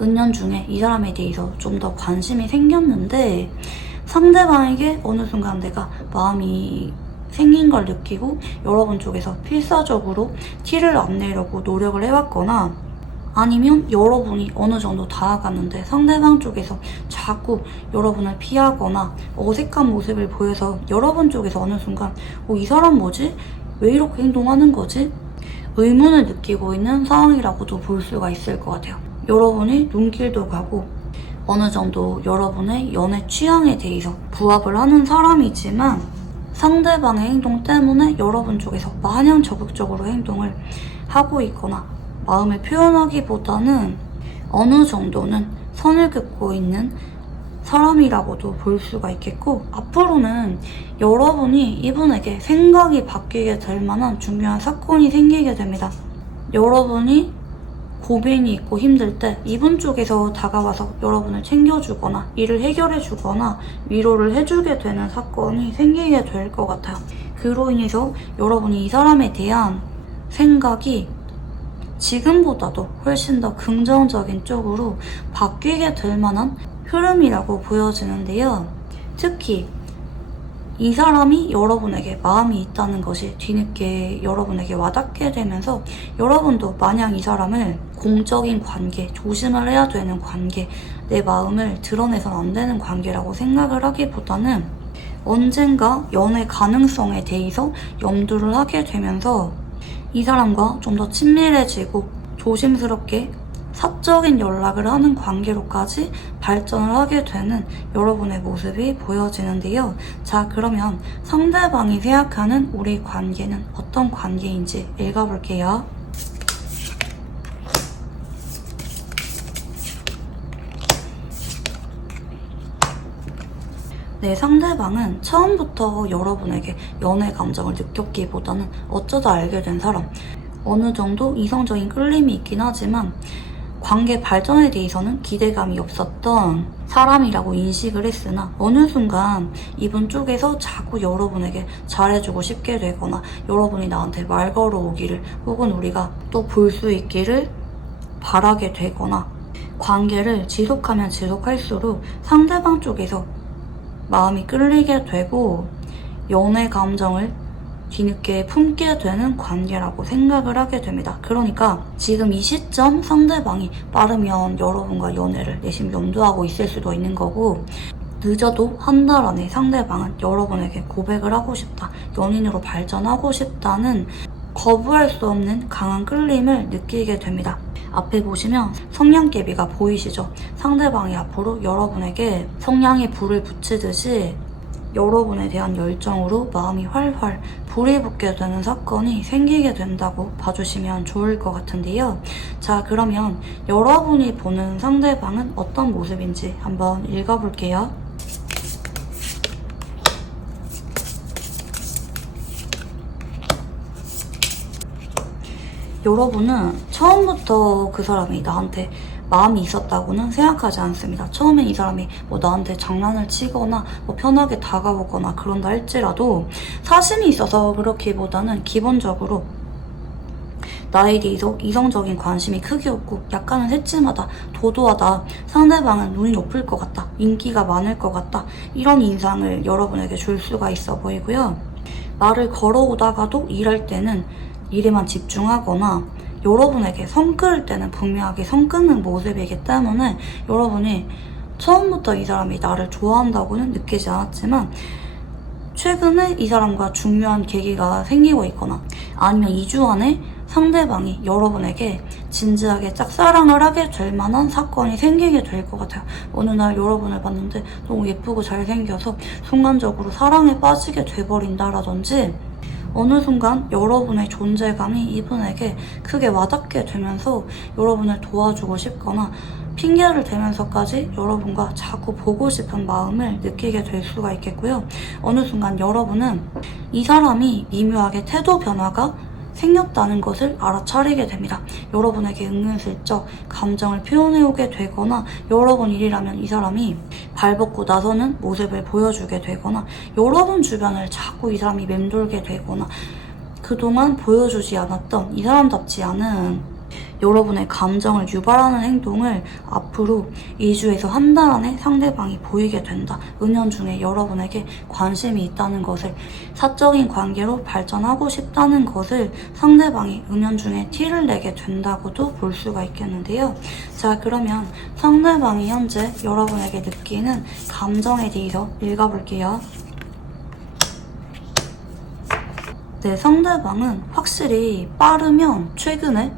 은연중에 이 사람에 대해서 좀 더 관심이 생겼는데 상대방에게 어느 순간 내가 마음이 생긴 걸 느끼고 여러분 쪽에서 필사적으로 티를 안 내려고 노력을 해왔거나 아니면 여러분이 어느 정도 다가갔는데 상대방 쪽에서 자꾸 여러분을 피하거나 어색한 모습을 보여서 여러분 쪽에서 어느 순간 이 사람 뭐지? 왜 이렇게 행동하는 거지? 의문을 느끼고 있는 상황이라고도 볼 수가 있을 것 같아요. 여러분이 눈길도 가고 어느 정도 여러분의 연애 취향에 대해서 부합을 하는 사람이지만 상대방의 행동 때문에 여러분 쪽에서 마냥 적극적으로 행동을 하고 있거나 마음을 표현하기보다는 어느 정도는 선을 긋고 있는 사람이라고도 볼 수가 있겠고, 앞으로는 여러분이 이분에게 생각이 바뀌게 될 만한 중요한 사건이 생기게 됩니다. 여러분이 고민이 있고 힘들 때 이분 쪽에서 다가와서 여러분을 챙겨주거나 일을 해결해주거나 위로를 해주게 되는 사건이 생기게 될 것 같아요. 그로 인해서 여러분이 이 사람에 대한 생각이 지금보다도 훨씬 더 긍정적인 쪽으로 바뀌게 될 만한 흐름이라고 보여지는데요. 특히 이 사람이 여러분에게 마음이 있다는 것이 뒤늦게 여러분에게 와닿게 되면서 여러분도 마냥 이 사람을 공적인 관계, 조심을 해야 되는 관계, 내 마음을 드러내선 안 되는 관계라고 생각을 하기보다는 언젠가 연애 가능성에 대해서 염두를 하게 되면서 이 사람과 좀 더 친밀해지고 조심스럽게 사적인 연락을 하는 관계로까지 발전을 하게 되는 여러분의 모습이 보여지는데요. 자, 그러면 상대방이 생각하는 우리 관계는 어떤 관계인지 읽어볼게요. 네, 상대방은 처음부터 여러분에게 연애 감정을 느꼈기보다는 어쩌다 알게 된 사람, 어느 정도 이성적인 끌림이 있긴 하지만 관계 발전에 대해서는 기대감이 없었던 사람이라고 인식을 했으나 어느 순간 이분 쪽에서 자꾸 여러분에게 잘해주고 싶게 되거나 여러분이 나한테 말 걸어오기를 혹은 우리가 또 볼 수 있기를 바라게 되거나 관계를 지속하면 지속할수록 상대방 쪽에서 마음이 끌리게 되고 연애 감정을 뒤늦게 품게 되는 관계라고 생각을 하게 됩니다. 그러니까 지금 이 시점 상대방이 빠르면 여러분과 연애를 내심 염두하고 있을 수도 있는 거고 늦어도 한 달 안에 상대방은 여러분에게 고백을 하고 싶다, 연인으로 발전하고 싶다는 거부할 수 없는 강한 끌림을 느끼게 됩니다. 앞에 보시면 성냥개비가 보이시죠? 상대방이 앞으로 여러분에게 성냥에 불을 붙이듯이 여러분에 대한 열정으로 마음이 활활 불이 붙게 되는 사건이 생기게 된다고 봐주시면 좋을 것 같은데요. 자, 그러면 여러분이 보는 상대방은 어떤 모습인지 한번 읽어볼게요. 여러분은 처음부터 그 사람이 나한테 마음이 있었다고는 생각하지 않습니다. 처음엔 이 사람이 뭐 나한테 장난을 치거나 뭐 편하게 다가오거나 그런다 할지라도 사심이 있어서 그렇기보다는 기본적으로 나에 대해서 이성적인 관심이 크게 없고 약간은 새침하다, 도도하다, 상대방은 눈이 높을 것 같다, 인기가 많을 것 같다, 이런 인상을 여러분에게 줄 수가 있어 보이고요. 말을 걸어오다가도 일할 때는 일에만 집중하거나 여러분에게 성 끄을 때는 분명하게 성 끄는 모습이기 때문에 여러분이 처음부터 이 사람이 나를 좋아한다고는 느끼지 않았지만 최근에 이 사람과 중요한 계기가 생기고 있거나 아니면 2주 안에 상대방이 여러분에게 진지하게 짝사랑을 하게 될 만한 사건이 생기게 될 것 같아요. 어느 날 여러분을 봤는데 너무 예쁘고 잘생겨서 순간적으로 사랑에 빠지게 돼버린다라든지 어느 순간 여러분의 존재감이 이분에게 크게 와닿게 되면서 여러분을 도와주고 싶거나 핑계를 대면서까지 여러분과 자꾸 보고 싶은 마음을 느끼게 될 수가 있겠고요. 어느 순간 여러분은 이 사람이 미묘하게 태도 변화가 생겼다는 것을 알아차리게 됩니다. 여러분에게 은근슬쩍 감정을 표현해오게 되거나 여러분 일이라면 이 사람이 발벗고 나서는 모습을 보여주게 되거나 여러분 주변을 자꾸 이 사람이 맴돌게 되거나 그동안 보여주지 않았던 이 사람답지 않은 여러분의 감정을 유발하는 행동을 앞으로 2주에서 한 달 안에 상대방이 보이게 된다. 은연중에 여러분에게 관심이 있다는 것을, 사적인 관계로 발전하고 싶다는 것을 상대방이 은연중에 티를 내게 된다고도 볼 수가 있겠는데요. 자, 그러면 상대방이 현재 여러분에게 느끼는 감정에 대해서 읽어볼게요. 네, 상대방은 확실히 빠르면 최근에,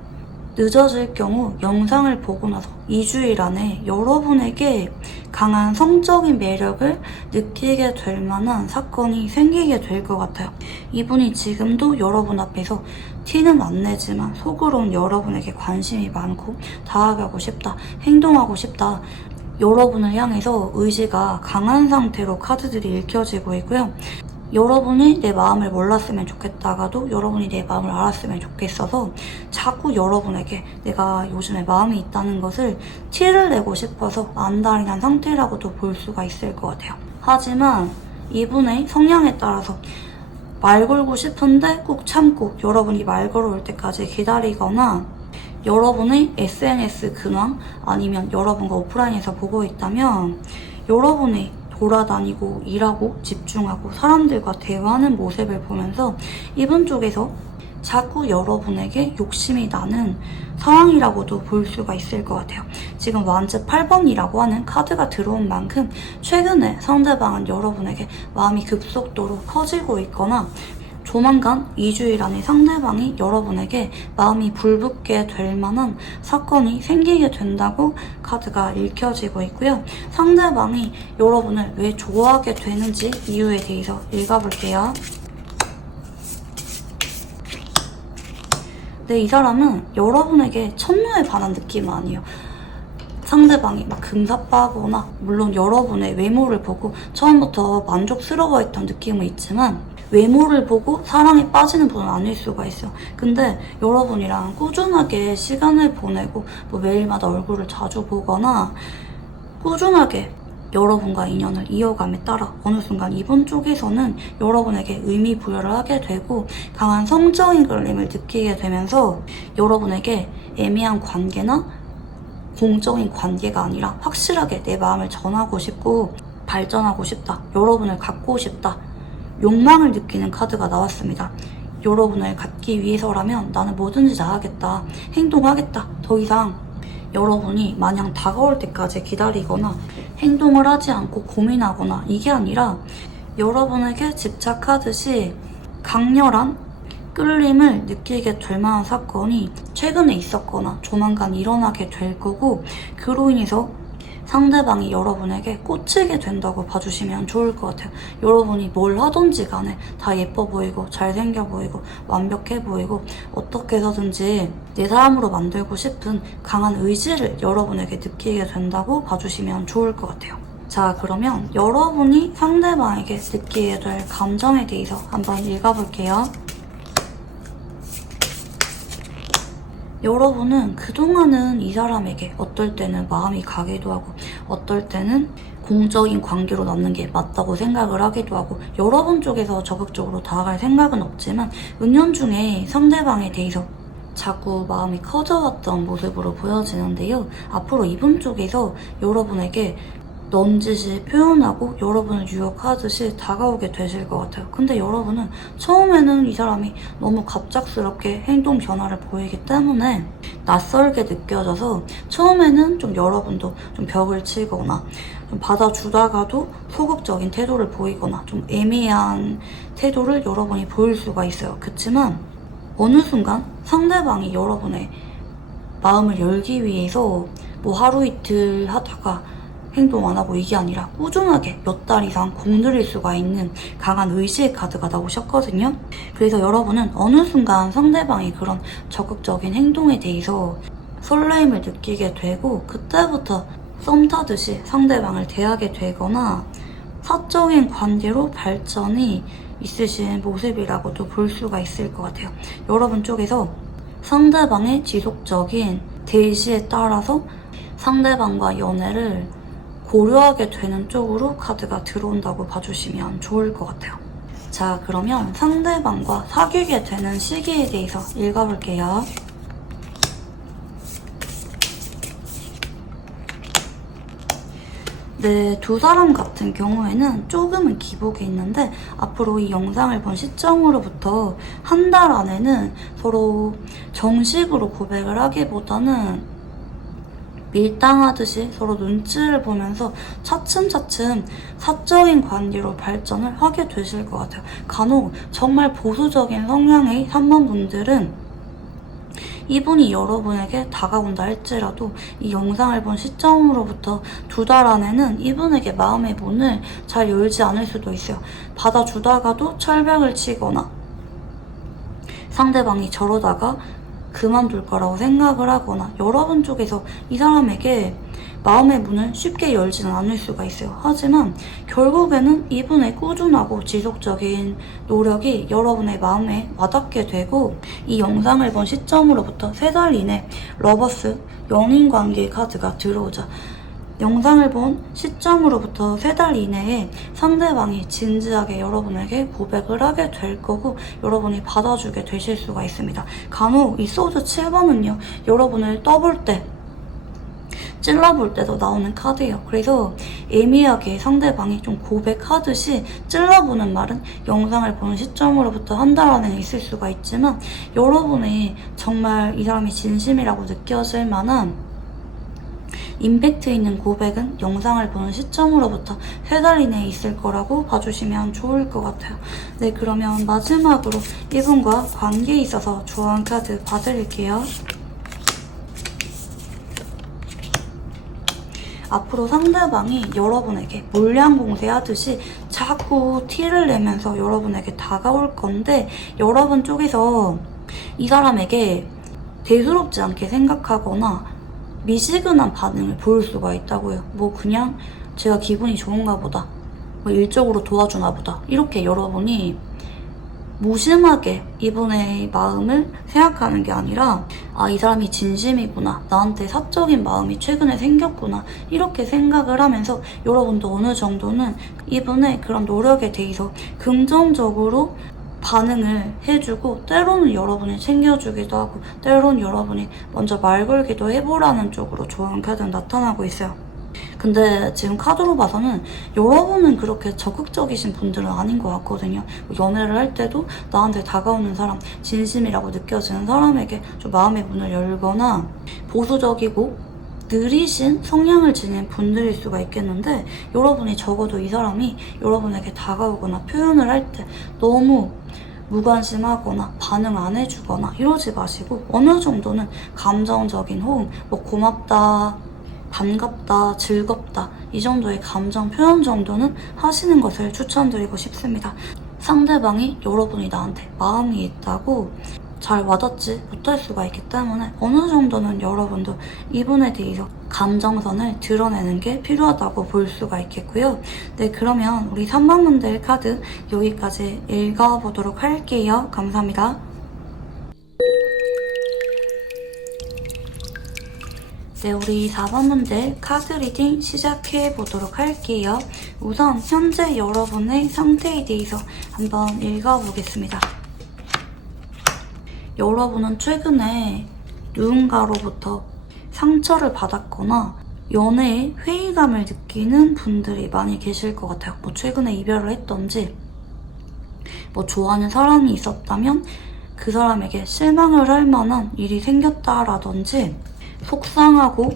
늦어질 경우 영상을 보고 나서 2주일 안에 여러분에게 강한 성적인 매력을 느끼게 될 만한 사건이 생기게 될 것 같아요. 이분이 지금도 여러분 앞에서 티는 안 내지만 속으로는 여러분에게 관심이 많고 다가가고 싶다, 행동하고 싶다, 여러분을 향해서 의지가 강한 상태로 카드들이 읽혀지고 있고요. 여러분이 내 마음을 몰랐으면 좋겠다가도 여러분이 내 마음을 알았으면 좋겠어서 자꾸 여러분에게 내가 요즘에 마음이 있다는 것을 티를 내고 싶어서 안달이 난 상태라고도 볼 수가 있을 것 같아요. 하지만 이분의 성향에 따라서 말 걸고 싶은데 꼭 참고 여러분이 말 걸어올 때까지 기다리거나 여러분의 SNS 근황 아니면 여러분과 오프라인에서 보고 있다면 여러분의 돌아다니고 일하고 집중하고 사람들과 대화하는 모습을 보면서 이분 쪽에서 자꾸 여러분에게 욕심이 나는 상황이라고도 볼 수가 있을 것 같아요. 지금 완즈 8번이라고 하는 카드가 들어온 만큼 최근에 상대방은 여러분에게 마음이 급속도로 커지고 있거나 조만간 2주일 안에 상대방이 여러분에게 마음이 불붙게 될 만한 사건이 생기게 된다고 카드가 읽혀지고 있고요. 상대방이 여러분을 왜 좋아하게 되는지 이유에 대해서 읽어볼게요. 네, 이 사람은 여러분에게 첫눈에 반한 느낌은 아니에요. 상대방이 막 금사빠거나 물론 여러분의 외모를 보고 처음부터 만족스러워했던 느낌은 있지만 외모를 보고 사랑에 빠지는 분은 아닐 수가 있어요. 근데 여러분이랑 꾸준하게 시간을 보내고 뭐 매일마다 얼굴을 자주 보거나 꾸준하게 여러분과 인연을 이어감에 따라 어느 순간 이분 쪽에서는 여러분에게 의미 부여를 하게 되고 강한 성적인 그림을 느끼게 되면서 여러분에게 애매한 관계나 공적인 관계가 아니라 확실하게 내 마음을 전하고 싶고 발전하고 싶다, 여러분을 갖고 싶다, 욕망을 느끼는 카드가 나왔습니다. 여러분을 갖기 위해서라면 나는 뭐든지 다 하겠다, 행동하겠다. 더 이상 여러분이 마냥 다가올 때까지 기다리거나 행동을 하지 않고 고민하거나 이게 아니라 여러분에게 집착하듯이 강렬한 끌림을 느끼게 될 만한 사건이 최근에 있었거나 조만간 일어나게 될 거고 그로 인해서 상대방이 여러분에게 꽂히게 된다고 봐주시면 좋을 것 같아요. 여러분이 뭘 하든지 간에 다 예뻐 보이고 잘생겨 보이고 완벽해 보이고 어떻게 해서든지 내 사람으로 만들고 싶은 강한 의지를 여러분에게 느끼게 된다고 봐주시면 좋을 것 같아요. 자, 그러면 여러분이 상대방에게 느끼게 될 감정에 대해서 한번 읽어볼게요. 여러분은 그동안은 이 사람에게 어떨 때는 마음이 가기도 하고 어떨 때는 공적인 관계로 남는 게 맞다고 생각을 하기도 하고 여러분 쪽에서 적극적으로 다가갈 생각은 없지만 은연중에 상대방에 대해서 자꾸 마음이 커져왔던 모습으로 보여지는데요. 앞으로 이분 쪽에서 여러분에게 넌지시 표현하고 여러분을 유혹하듯이 다가오게 되실 것 같아요. 근데 여러분은 처음에는 이 사람이 너무 갑작스럽게 행동 변화를 보이기 때문에 낯설게 느껴져서 처음에는 좀 여러분도 좀 벽을 치거나 좀 받아주다가도 소극적인 태도를 보이거나 좀 애매한 태도를 여러분이 보일 수가 있어요. 그렇지만 어느 순간 상대방이 여러분의 마음을 열기 위해서 뭐 하루 이틀 하다가 행동 안 하고 이게 아니라 꾸준하게 몇 달 이상 공들일 수가 있는 강한 의지의 카드가 나오셨거든요. 그래서 여러분은 어느 순간 상대방이 그런 적극적인 행동에 대해서 설레임을 느끼게 되고 그때부터 썸 타듯이 상대방을 대하게 되거나 사적인 관계로 발전이 있으신 모습이라고도 볼 수가 있을 것 같아요. 여러분 쪽에서 상대방의 지속적인 대시에 따라서 상대방과 연애를 고려하게 되는 쪽으로 카드가 들어온다고 봐주시면 좋을 것 같아요. 자, 그러면 상대방과 사귀게 되는 시기에 대해서 읽어볼게요. 네, 두 사람 같은 경우에는 조금은 기복이 있는데 앞으로 이 영상을 본 시점으로부터 한 달 안에는 서로 정식으로 고백을 하기보다는 밀당하듯이 서로 눈치를 보면서 차츰차츰 사적인 관계로 발전을 하게 되실 것 같아요. 간혹 정말 보수적인 성향의 3번 분들은 이분이 여러분에게 다가온다 할지라도 이 영상을 본 시점으로부터 2달 안에는 이분에게 마음의 문을 잘 열지 않을 수도 있어요. 받아주다가도 철벽을 치거나 상대방이 저러다가 그만둘 거라고 생각을 하거나 여러분 쪽에서 이 사람에게 마음의 문을 쉽게 열지는 않을 수가 있어요. 하지만 결국에는 이분의 꾸준하고 지속적인 노력이 여러분의 마음에 와닿게 되고 이 영상을 본 시점으로부터 3달 이내 러버스 연인관계 카드가 들어오자 영상을 본 시점으로부터 3달 이내에 상대방이 진지하게 여러분에게 고백을 하게 될 거고 여러분이 받아주게 되실 수가 있습니다. 간혹 이 소드 7번은요. 여러분을 떠볼 때 찔러볼 때도 나오는 카드예요. 그래서 애매하게 상대방이 좀 고백하듯이 찔러보는 말은 영상을 보는 시점으로부터 한 달 안에 있을 수가 있지만 여러분이 정말 이 사람이 진심이라고 느껴질 만한 임팩트 있는 고백은 영상을 보는 시점으로부터 3달 이내에 있을 거라고 봐주시면 좋을 것 같아요. 네, 그러면 마지막으로 이분과 관계에 있어서 좋아하는 카드 봐드릴게요. 앞으로 상대방이 여러분에게 물량 공세하듯이 자꾸 티를 내면서 여러분에게 다가올 건데 여러분 쪽에서 이 사람에게 대수롭지 않게 생각하거나 미지근한 반응을 보일 수가 있다고요. 뭐 그냥 제가 기분이 좋은가 보다, 뭐 일적으로 도와주나 보다, 이렇게 여러분이 무심하게 이분의 마음을 생각하는 게 아니라 아, 이 사람이 진심이구나, 나한테 사적인 마음이 최근에 생겼구나, 이렇게 생각을 하면서 여러분도 어느 정도는 이분의 그런 노력에 대해서 긍정적으로 반응을 해주고 때로는 여러분이 챙겨주기도 하고 때로는 여러분이 먼저 말 걸기도 해보라는 쪽으로 좋아하는 카드는 나타나고 있어요. 근데 지금 카드로 봐서는 여러분은 그렇게 적극적이신 분들은 아닌 것 같거든요. 연애를 할 때도 나한테 다가오는 사람, 진심이라고 느껴지는 사람에게 좀 마음의 문을 열거나 보수적이고 느리신 성향을 지닌 분들일 수가 있겠는데 여러분이 적어도 이 사람이 여러분에게 다가오거나 표현을 할 때 너무 무관심하거나 반응 안 해주거나 이러지 마시고 어느 정도는 감정적인 호응, 뭐 고맙다, 반갑다, 즐겁다, 이 정도의 감정 표현 정도는 하시는 것을 추천드리고 싶습니다. 상대방이 여러분이 나한테 마음이 있다고 잘 와닿지 못할 수가 있기 때문에 어느 정도는 여러분도 이분에 대해서 감정선을 드러내는 게 필요하다고 볼 수가 있겠고요. 네, 그러면 우리 3번분들 카드 여기까지 읽어보도록 할게요. 감사합니다. 네, 우리 4번분들 카드 리딩 시작해보도록 할게요. 우선 현재 여러분의 상태에 대해서 한번 읽어보겠습니다. 여러분은 최근에 누군가로부터 상처를 받았거나 연애에 회의감을 느끼는 분들이 많이 계실 것 같아요. 뭐 최근에 이별을 했던지, 뭐 좋아하는 사람이 있었다면 그 사람에게 실망을 할 만한 일이 생겼다라든지 속상하고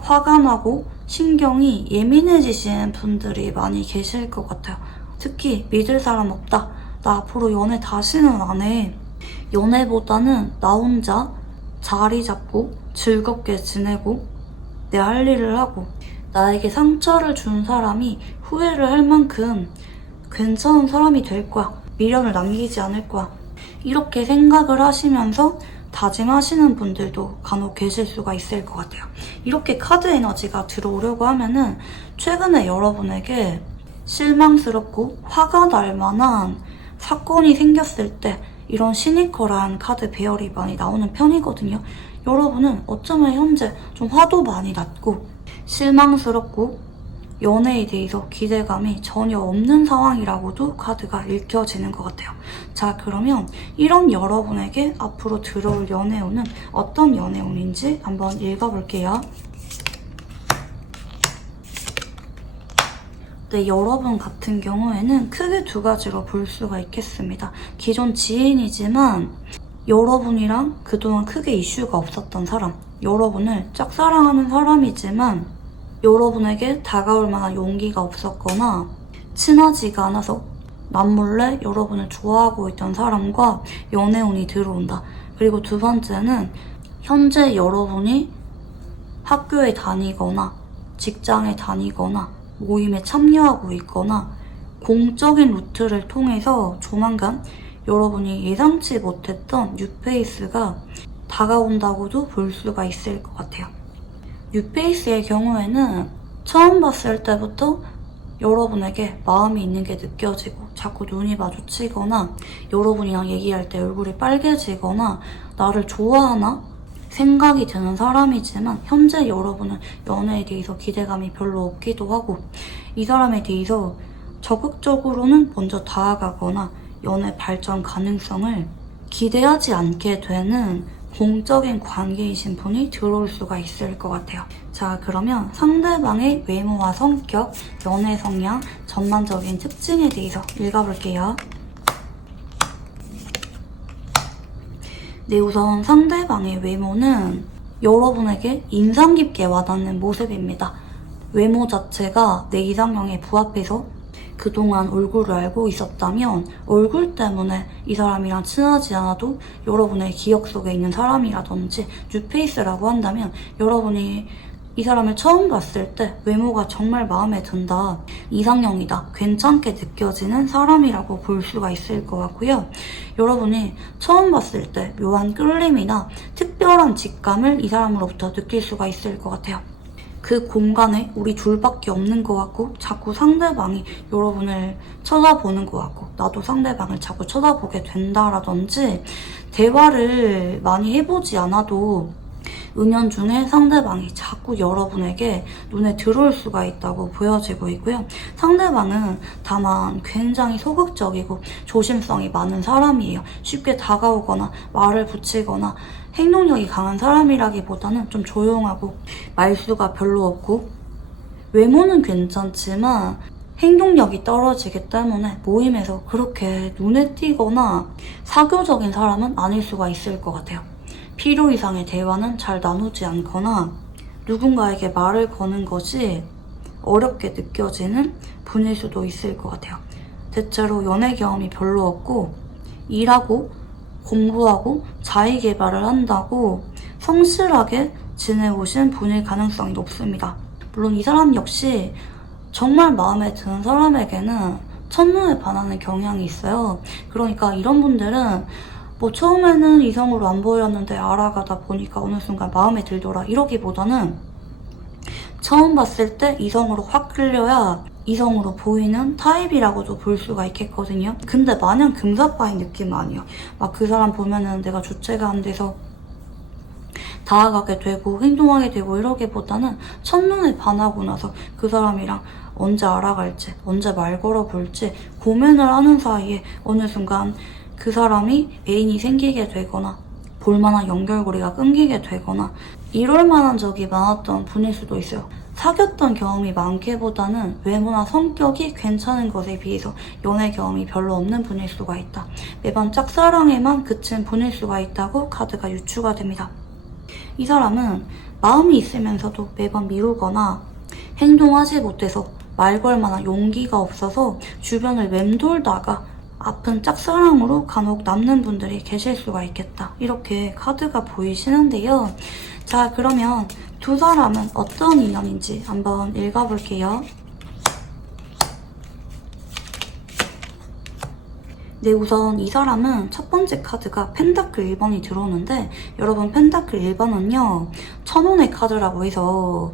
화가 나고 신경이 예민해지시는 분들이 많이 계실 것 같아요. 특히 믿을 사람 없다, 나 앞으로 연애 다시는 안 해, 연애보다는 나 혼자 자리 잡고 즐겁게 지내고 내 할 일을 하고 나에게 상처를 준 사람이 후회를 할 만큼 괜찮은 사람이 될 거야, 미련을 남기지 않을 거야, 이렇게 생각을 하시면서 다짐하시는 분들도 간혹 계실 수가 있을 것 같아요. 이렇게 카드 에너지가 들어오려고 하면은 최근에 여러분에게 실망스럽고 화가 날 만한 사건이 생겼을 때 이런 시니컬한 카드 배열이 많이 나오는 편이거든요. 여러분은 어쩌면 현재 좀 화도 많이 났고 실망스럽고 연애에 대해서 기대감이 전혀 없는 상황이라고도 카드가 읽혀지는 것 같아요. 자, 그러면 이런 여러분에게 앞으로 들어올 연애운은 어떤 연애운인지 한번 읽어볼게요. 네, 여러분 같은 경우에는 크게 2가지로 볼 수가 있겠습니다. 기존 지인이지만 여러분이랑 그동안 크게 이슈가 없었던 사람, 여러분을 짝사랑하는 사람이지만 여러분에게 다가올 만한 용기가 없었거나 친하지가 않아서 남몰래 여러분을 좋아하고 있던 사람과 연애운이 들어온다. 그리고 2번째는 현재 여러분이 학교에 다니거나 직장에 다니거나 모임에 참여하고 있거나 공적인 루트를 통해서 조만간 여러분이 예상치 못했던 뉴페이스가 다가온다고도 볼 수가 있을 것 같아요. 뉴페이스의 경우에는 처음 봤을 때부터 여러분에게 마음이 있는 게 느껴지고 자꾸 눈이 마주치거나 여러분이랑 얘기할 때 얼굴이 빨개지거나 나를 좋아하나 생각이 드는 사람이지만 현재 여러분은 연애에 대해서 기대감이 별로 없기도 하고 이 사람에 대해서 적극적으로는 먼저 다가가거나 연애 발전 가능성을 기대하지 않게 되는 공적인 관계이신 분이 들어올 수가 있을 것 같아요. 자, 그러면 상대방의 외모와 성격, 연애 성향, 전반적인 특징에 대해서 읽어볼게요. 네, 우선 상대방의 외모는 여러분에게 인상 깊게 와닿는 모습입니다. 외모 자체가 내 이상형에 부합해서 그동안 얼굴을 알고 있었다면 얼굴 때문에 이 사람이랑 친하지 않아도 여러분의 기억 속에 있는 사람이라든지 뉴페이스라고 한다면 여러분이 이 사람을 처음 봤을 때 외모가 정말 마음에 든다, 이상형이다, 괜찮게 느껴지는 사람이라고 볼 수가 있을 것 같고요. 여러분이 처음 봤을 때 묘한 끌림이나 특별한 직감을 이 사람으로부터 느낄 수가 있을 것 같아요. 그 공간에 우리 둘밖에 없는 것 같고 자꾸 상대방이 여러분을 쳐다보는 것 같고 나도 상대방을 자꾸 쳐다보게 된다라든지 대화를 많이 해보지 않아도 은연중에 상대방이 자꾸 여러분에게 눈에 들어올 수가 있다고 보여지고 있고요. 상대방은 다만 굉장히 소극적이고 조심성이 많은 사람이에요. 쉽게 다가오거나 말을 붙이거나 행동력이 강한 사람이라기보다는 좀 조용하고 말수가 별로 없고 외모는 괜찮지만 행동력이 떨어지기 때문에 모임에서 그렇게 눈에 띄거나 사교적인 사람은 아닐 수가 있을 것 같아요. 필요 이상의 대화는 잘 나누지 않거나 누군가에게 말을 거는 것이 어렵게 느껴지는 분일 수도 있을 것 같아요. 대체로 연애 경험이 별로 없고 일하고 공부하고 자기 개발을 한다고 성실하게 지내오신 분일 가능성이 높습니다. 물론 이 사람 역시 정말 마음에 드는 사람에게는 첫눈에 반하는 경향이 있어요. 그러니까 이런 분들은 처음에는 이성으로 안 보였는데 알아가다 보니까 어느 순간 마음에 들더라 이러기보다는 처음 봤을 때 이성으로 확 끌려야 이성으로 보이는 타입이라고도 볼 수가 있겠거든요. 근데 마냥 금사빠인 느낌 아니에요. 막 그 사람 보면은 내가 주체가 안 돼서 다가가게 되고 행동하게 되고 이러기보다는 첫눈에 반하고 나서 그 사람이랑 언제 알아갈지 언제 말 걸어볼지 고민을 하는 사이에 어느 순간 그 사람이 애인이 생기게 되거나 볼만한 연결고리가 끊기게 되거나 이럴 만한 적이 많았던 분일 수도 있어요. 사귀었던 경험이 많기보다는 외모나 성격이 괜찮은 것에 비해서 연애 경험이 별로 없는 분일 수가 있다. 매번 짝사랑에만 그친 분일 수가 있다고 카드가 유추가 됩니다. 이 사람은 마음이 있으면서도 매번 미루거나 행동하지 못해서 말 걸 만한 용기가 없어서 주변을 맴돌다가 아픈 짝사랑으로 간혹 남는 분들이 계실 수가 있겠다. 이렇게 카드가 보이시는데요. 자, 그러면 두 사람은 어떤 인연인지 한번 읽어볼게요. 네, 우선 이 사람은 첫 번째 카드가 펜타클 1번이 들어오는데 여러분 펜타클 1번은요. 천원의 카드라고 해서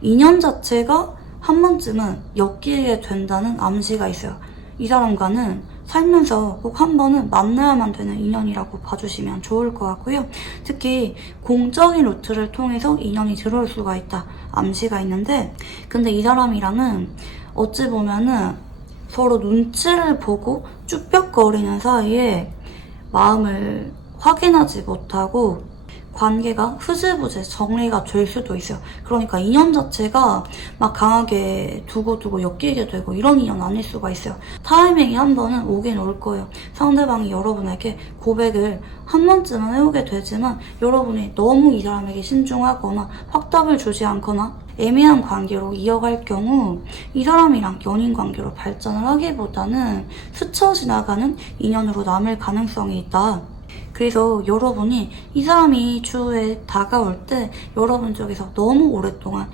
인연 자체가 한 번쯤은 엮이게 된다는 암시가 있어요. 이 사람과는 살면서 꼭 한 번은 만나야만 되는 인연이라고 봐주시면 좋을 것 같고요. 특히 공적인 루트를 통해서 인연이 들어올 수가 있다. 암시가 있는데 근데 이 사람이랑은 어찌 보면은 서로 눈치를 보고 쭈뼛거리는 사이에 마음을 확인하지 못하고 관계가 흐지부지 정리가 될 수도 있어요. 그러니까 인연 자체가 막 강하게 두고두고 엮이게 되고 이런 인연 아닐 수가 있어요. 타이밍이 한 번은 오긴 올 거예요. 상대방이 여러분에게 고백을 한 번쯤은 해오게 되지만 여러분이 너무 이 사람에게 신중하거나 확답을 주지 않거나 애매한 관계로 이어갈 경우 이 사람이랑 연인 관계로 발전을 하기보다는 스쳐 지나가는 인연으로 남을 가능성이 있다. 그래서 여러분이 이 사람이 추후에 다가올 때 여러분 쪽에서 너무 오랫동안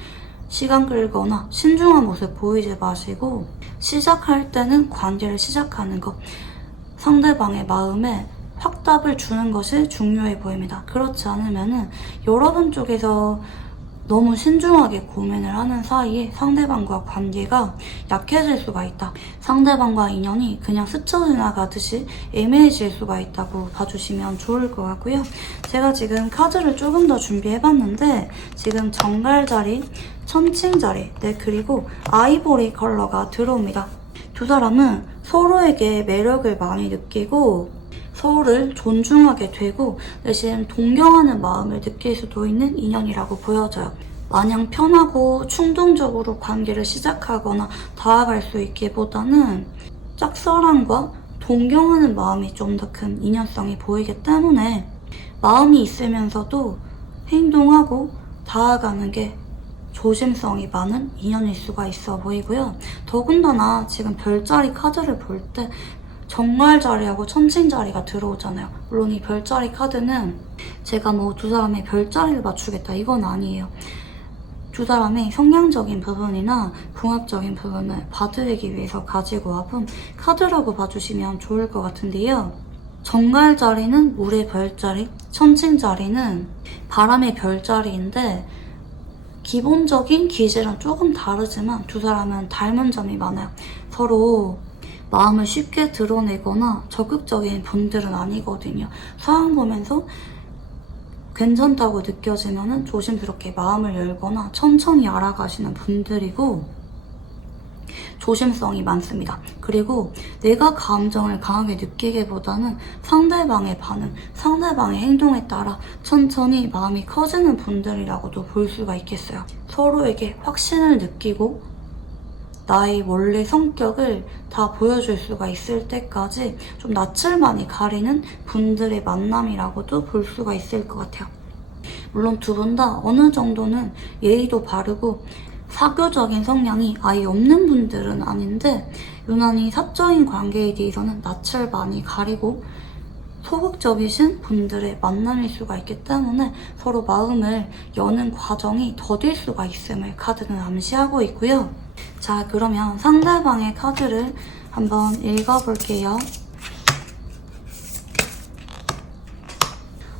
시간 끌거나 신중한 모습 보이지 마시고 시작할 때는 관계를 시작하는 것, 상대방의 마음에 확답을 주는 것이 중요해 보입니다. 그렇지 않으면은 여러분 쪽에서 너무 신중하게 고민을 하는 사이에 상대방과 관계가 약해질 수가 있다. 상대방과 인연이 그냥 스쳐 지나가듯이 애매해질 수가 있다고 봐주시면 좋을 것 같고요. 제가 지금 카드를 조금 더 준비해봤는데 지금 정갈자리, 천칭자리, 네, 그리고 아이보리 컬러가 들어옵니다. 두 사람은 서로에게 매력을 많이 느끼고 서로를 존중하게 되고 대신 동경하는 마음을 느낄 수도 있는 인연이라고 보여져요. 마냥 편하고 충동적으로 관계를 시작하거나 다가갈 수 있기보다는 짝사랑과 동경하는 마음이 좀 더 큰 인연성이 보이기 때문에 마음이 있으면서도 행동하고 다가가는 게 조심성이 많은 인연일 수가 있어 보이고요. 더군다나 지금 별자리 카드를 볼 때 정말자리하고 천칭자리가 들어오잖아요. 물론 이 별자리 카드는 제가 뭐 두 사람의 별자리를 맞추겠다 이건 아니에요. 두 사람의 성향적인 부분이나 궁합적인 부분을 봐드리기 위해서 가지고 와본 카드라고 봐주시면 좋을 것 같은데요. 정갈자리는 물의 별자리, 천칭자리는 바람의 별자리인데 기본적인 기질은 조금 다르지만 두 사람은 닮은 점이 많아요. 서로 마음을 쉽게 드러내거나 적극적인 분들은 아니거든요. 상황 보면서 괜찮다고 느껴지면 조심스럽게 마음을 열거나 천천히 알아가시는 분들이고 조심성이 많습니다. 그리고 내가 감정을 강하게 느끼기보다는 상대방의 반응, 상대방의 행동에 따라 천천히 마음이 커지는 분들이라고도 볼 수가 있겠어요. 서로에게 확신을 느끼고 나의 원래 성격을 다 보여줄 수가 있을 때까지 좀 낯을 많이 가리는 분들의 만남이라고도 볼 수가 있을 것 같아요. 물론 두 분 다 어느 정도는 예의도 바르고 사교적인 성향이 아예 없는 분들은 아닌데 유난히 사적인 관계에 대해서는 낯을 많이 가리고 소극적이신 분들의 만남일 수가 있기 때문에 서로 마음을 여는 과정이 더딜 수가 있음을 카드는 암시하고 있고요. 자, 그러면 상대방의 카드를 한번 읽어볼게요.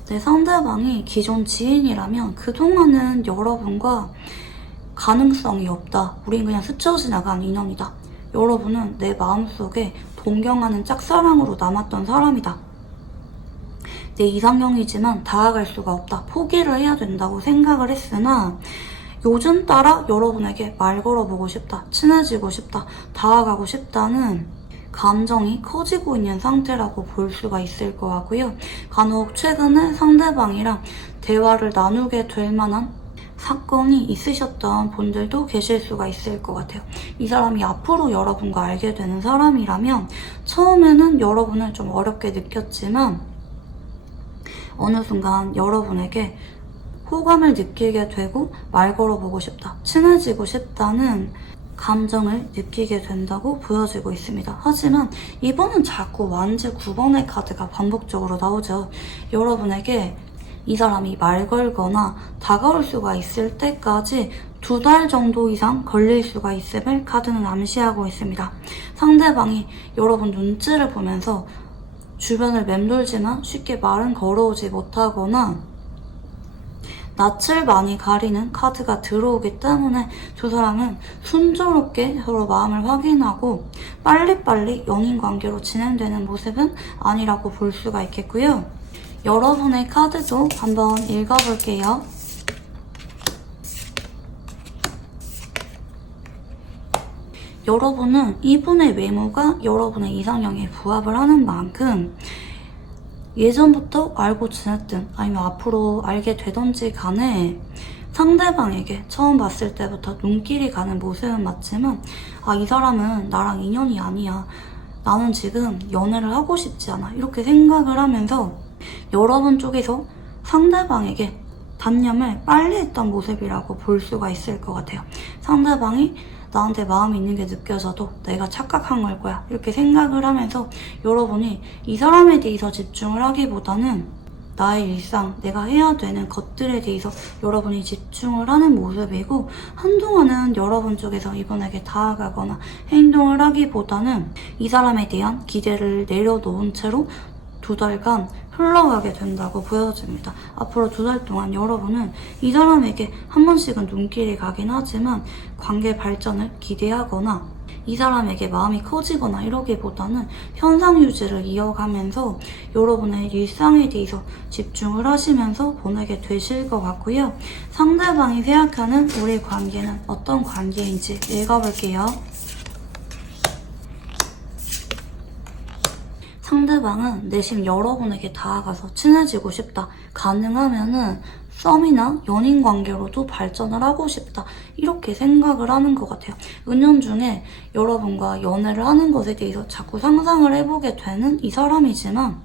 네, 상대방이 기존 지인이라면 그동안은 여러분과 가능성이 없다. 우린 그냥 스쳐 지나간 인연이다. 여러분은 내 마음속에 동경하는 짝사랑으로 남았던 사람이다. 내 이상형이지만 다가갈 수가 없다. 포기를 해야 된다고 생각을 했으나 요즘 따라 여러분에게 말 걸어보고 싶다. 친해지고 싶다. 다가가고 싶다는 감정이 커지고 있는 상태라고 볼 수가 있을 것 같고요. 간혹 최근에 상대방이랑 대화를 나누게 될 만한 사건이 있으셨던 분들도 계실 수가 있을 것 같아요. 이 사람이 앞으로 여러분과 알게 되는 사람이라면 처음에는 여러분을 좀 어렵게 느꼈지만 어느 순간 여러분에게 호감을 느끼게 되고 말 걸어보고 싶다, 친해지고 싶다는 감정을 느끼게 된다고 보여지고 있습니다. 하지만 이번은 자꾸 완즈 9번의 카드가 반복적으로 나오죠. 여러분에게 이 사람이 말 걸거나 다가올 수가 있을 때까지 2달 정도 이상 걸릴 수가 있음을 카드는 암시하고 있습니다. 상대방이 여러분 눈치를 보면서 주변을 맴돌지만 쉽게 말은 걸어오지 못하거나 낯을 많이 가리는 카드가 들어오기 때문에 두 사람은 순조롭게 서로 마음을 확인하고 빨리빨리 연인관계로 진행되는 모습은 아니라고 볼 수가 있겠고요. 여러분의 카드도 한번 읽어볼게요. 여러분은 이분의 외모가 여러분의 이상형에 부합을 하는 만큼 예전부터 알고 지냈든 아니면 앞으로 알게 되던지 간에 상대방에게 처음 봤을 때부터 눈길이 가는 모습은 맞지만 이 사람은 나랑 인연이 아니야. 나는 지금 연애를 하고 싶지 않아. 이렇게 생각을 하면서 여러분 쪽에서 상대방에게 단념을 빨리 했던 모습이라고 볼 수가 있을 것 같아요. 상대방이 나한테 마음이 있는 게 느껴져도 내가 착각한 걸 거야. 이렇게 생각을 하면서 여러분이 이 사람에 대해서 집중을 하기보다는 나의 일상, 내가 해야 되는 것들에 대해서 여러분이 집중을 하는 모습이고 한동안은 여러분 쪽에서 이분에게 다가가거나 행동을 하기보다는 이 사람에 대한 기대를 내려놓은 채로 2달간 흘러가게 된다고 보여집니다. 앞으로 2달 동안 여러분은 이 사람에게 한 번씩은 눈길이 가긴 하지만 관계 발전을 기대하거나 이 사람에게 마음이 커지거나 이러기보다는 현상 유지를 이어가면서 여러분의 일상에 대해서 집중을 하시면서 보내게 되실 것 같고요. 상대방이 생각하는 우리 관계는 어떤 관계인지 읽어볼게요. 상대방은 내심 여러분에게 다가가서 친해지고 싶다. 가능하면은 썸이나 연인 관계로도 발전을 하고 싶다. 이렇게 생각을 하는 것 같아요. 은연중에 여러분과 연애를 하는 것에 대해서 자꾸 상상을 해보게 되는 이 사람이지만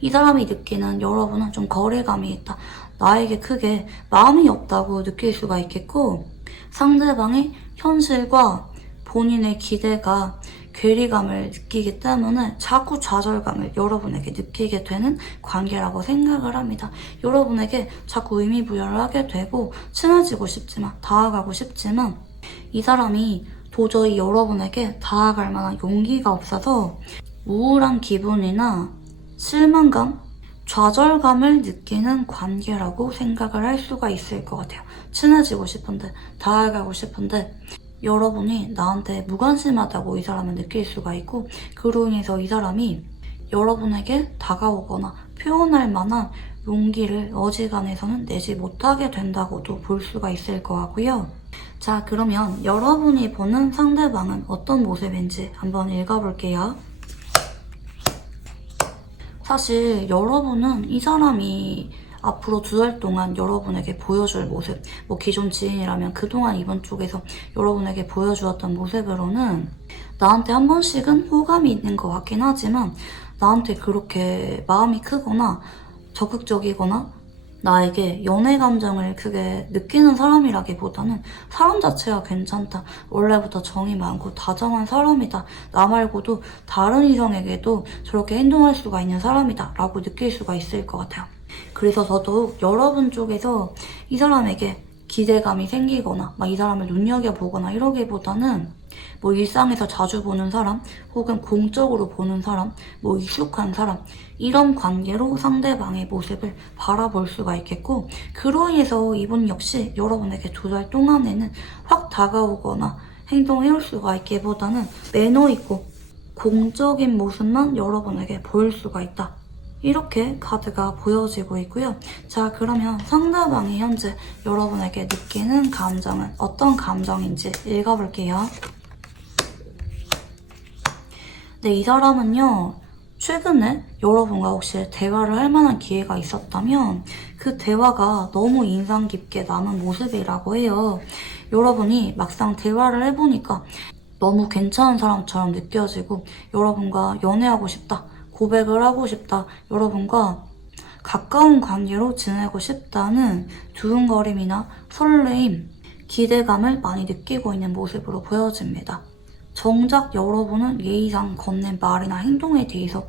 이 사람이 느끼는 여러분은 좀 거리감이 있다. 나에게 크게 마음이 없다고 느낄 수가 있겠고 상대방의 현실과 본인의 기대가 괴리감을 느끼기 때문에 자꾸 좌절감을 여러분에게 느끼게 되는 관계라고 생각을 합니다. 여러분에게 자꾸 의미부여를 하게 되고 친해지고 싶지만 다가가고 싶지만 이 사람이 도저히 여러분에게 다가갈 만한 용기가 없어서 우울한 기분이나 실망감, 좌절감을 느끼는 관계라고 생각을 할 수가 있을 것 같아요. 친해지고 싶은데 다가가고 싶은데 여러분이 나한테 무관심하다고 이 사람은 느낄 수가 있고 그로 인해서 이 사람이 여러분에게 다가오거나 표현할 만한 용기를 어지간해서는 내지 못하게 된다고도 볼 수가 있을 것 같고요. 자, 그러면 여러분이 보는 상대방은 어떤 모습인지 한번 읽어볼게요. 사실 여러분은 이 사람이 앞으로 2달 동안 여러분에게 보여줄 모습, 기존 지인이라면 그동안 이번 쪽에서 여러분에게 보여주었던 모습으로는 나한테 한 번씩은 호감이 있는 것 같긴 하지만 나한테 그렇게 마음이 크거나 적극적이거나 나에게 연애 감정을 크게 느끼는 사람이라기보다는 사람 자체가 괜찮다. 원래부터 정이 많고 다정한 사람이다. 나 말고도 다른 이성에게도 저렇게 행동할 수가 있는 사람이다. 라고 느낄 수가 있을 것 같아요. 그래서 더더욱 여러분 쪽에서 이 사람에게 기대감이 생기거나 이 사람을 눈여겨보거나 이러기보다는 일상에서 자주 보는 사람 혹은 공적으로 보는 사람 익숙한 사람 이런 관계로 상대방의 모습을 바라볼 수가 있겠고 그로 인해서 이분 역시 여러분에게 2달 동안에는 확 다가오거나 행동해올 수가 있기보다는 매너 있고 공적인 모습만 여러분에게 보일 수가 있다. 이렇게 카드가 보여지고 있고요. 자, 그러면 상대방이 현재 여러분에게 느끼는 감정은 어떤 감정인지 읽어볼게요. 네, 이 사람은요. 최근에 여러분과 혹시 대화를 할 만한 기회가 있었다면 그 대화가 너무 인상 깊게 남은 모습이라고 해요. 여러분이 막상 대화를 해보니까 너무 괜찮은 사람처럼 느껴지고 여러분과 연애하고 싶다. 고백을 하고 싶다. 여러분과 가까운 관계로 지내고 싶다는 두근거림이나 설레임, 기대감을 많이 느끼고 있는 모습으로 보여집니다. 정작 여러분은 예의상 건넨 말이나 행동에 대해서,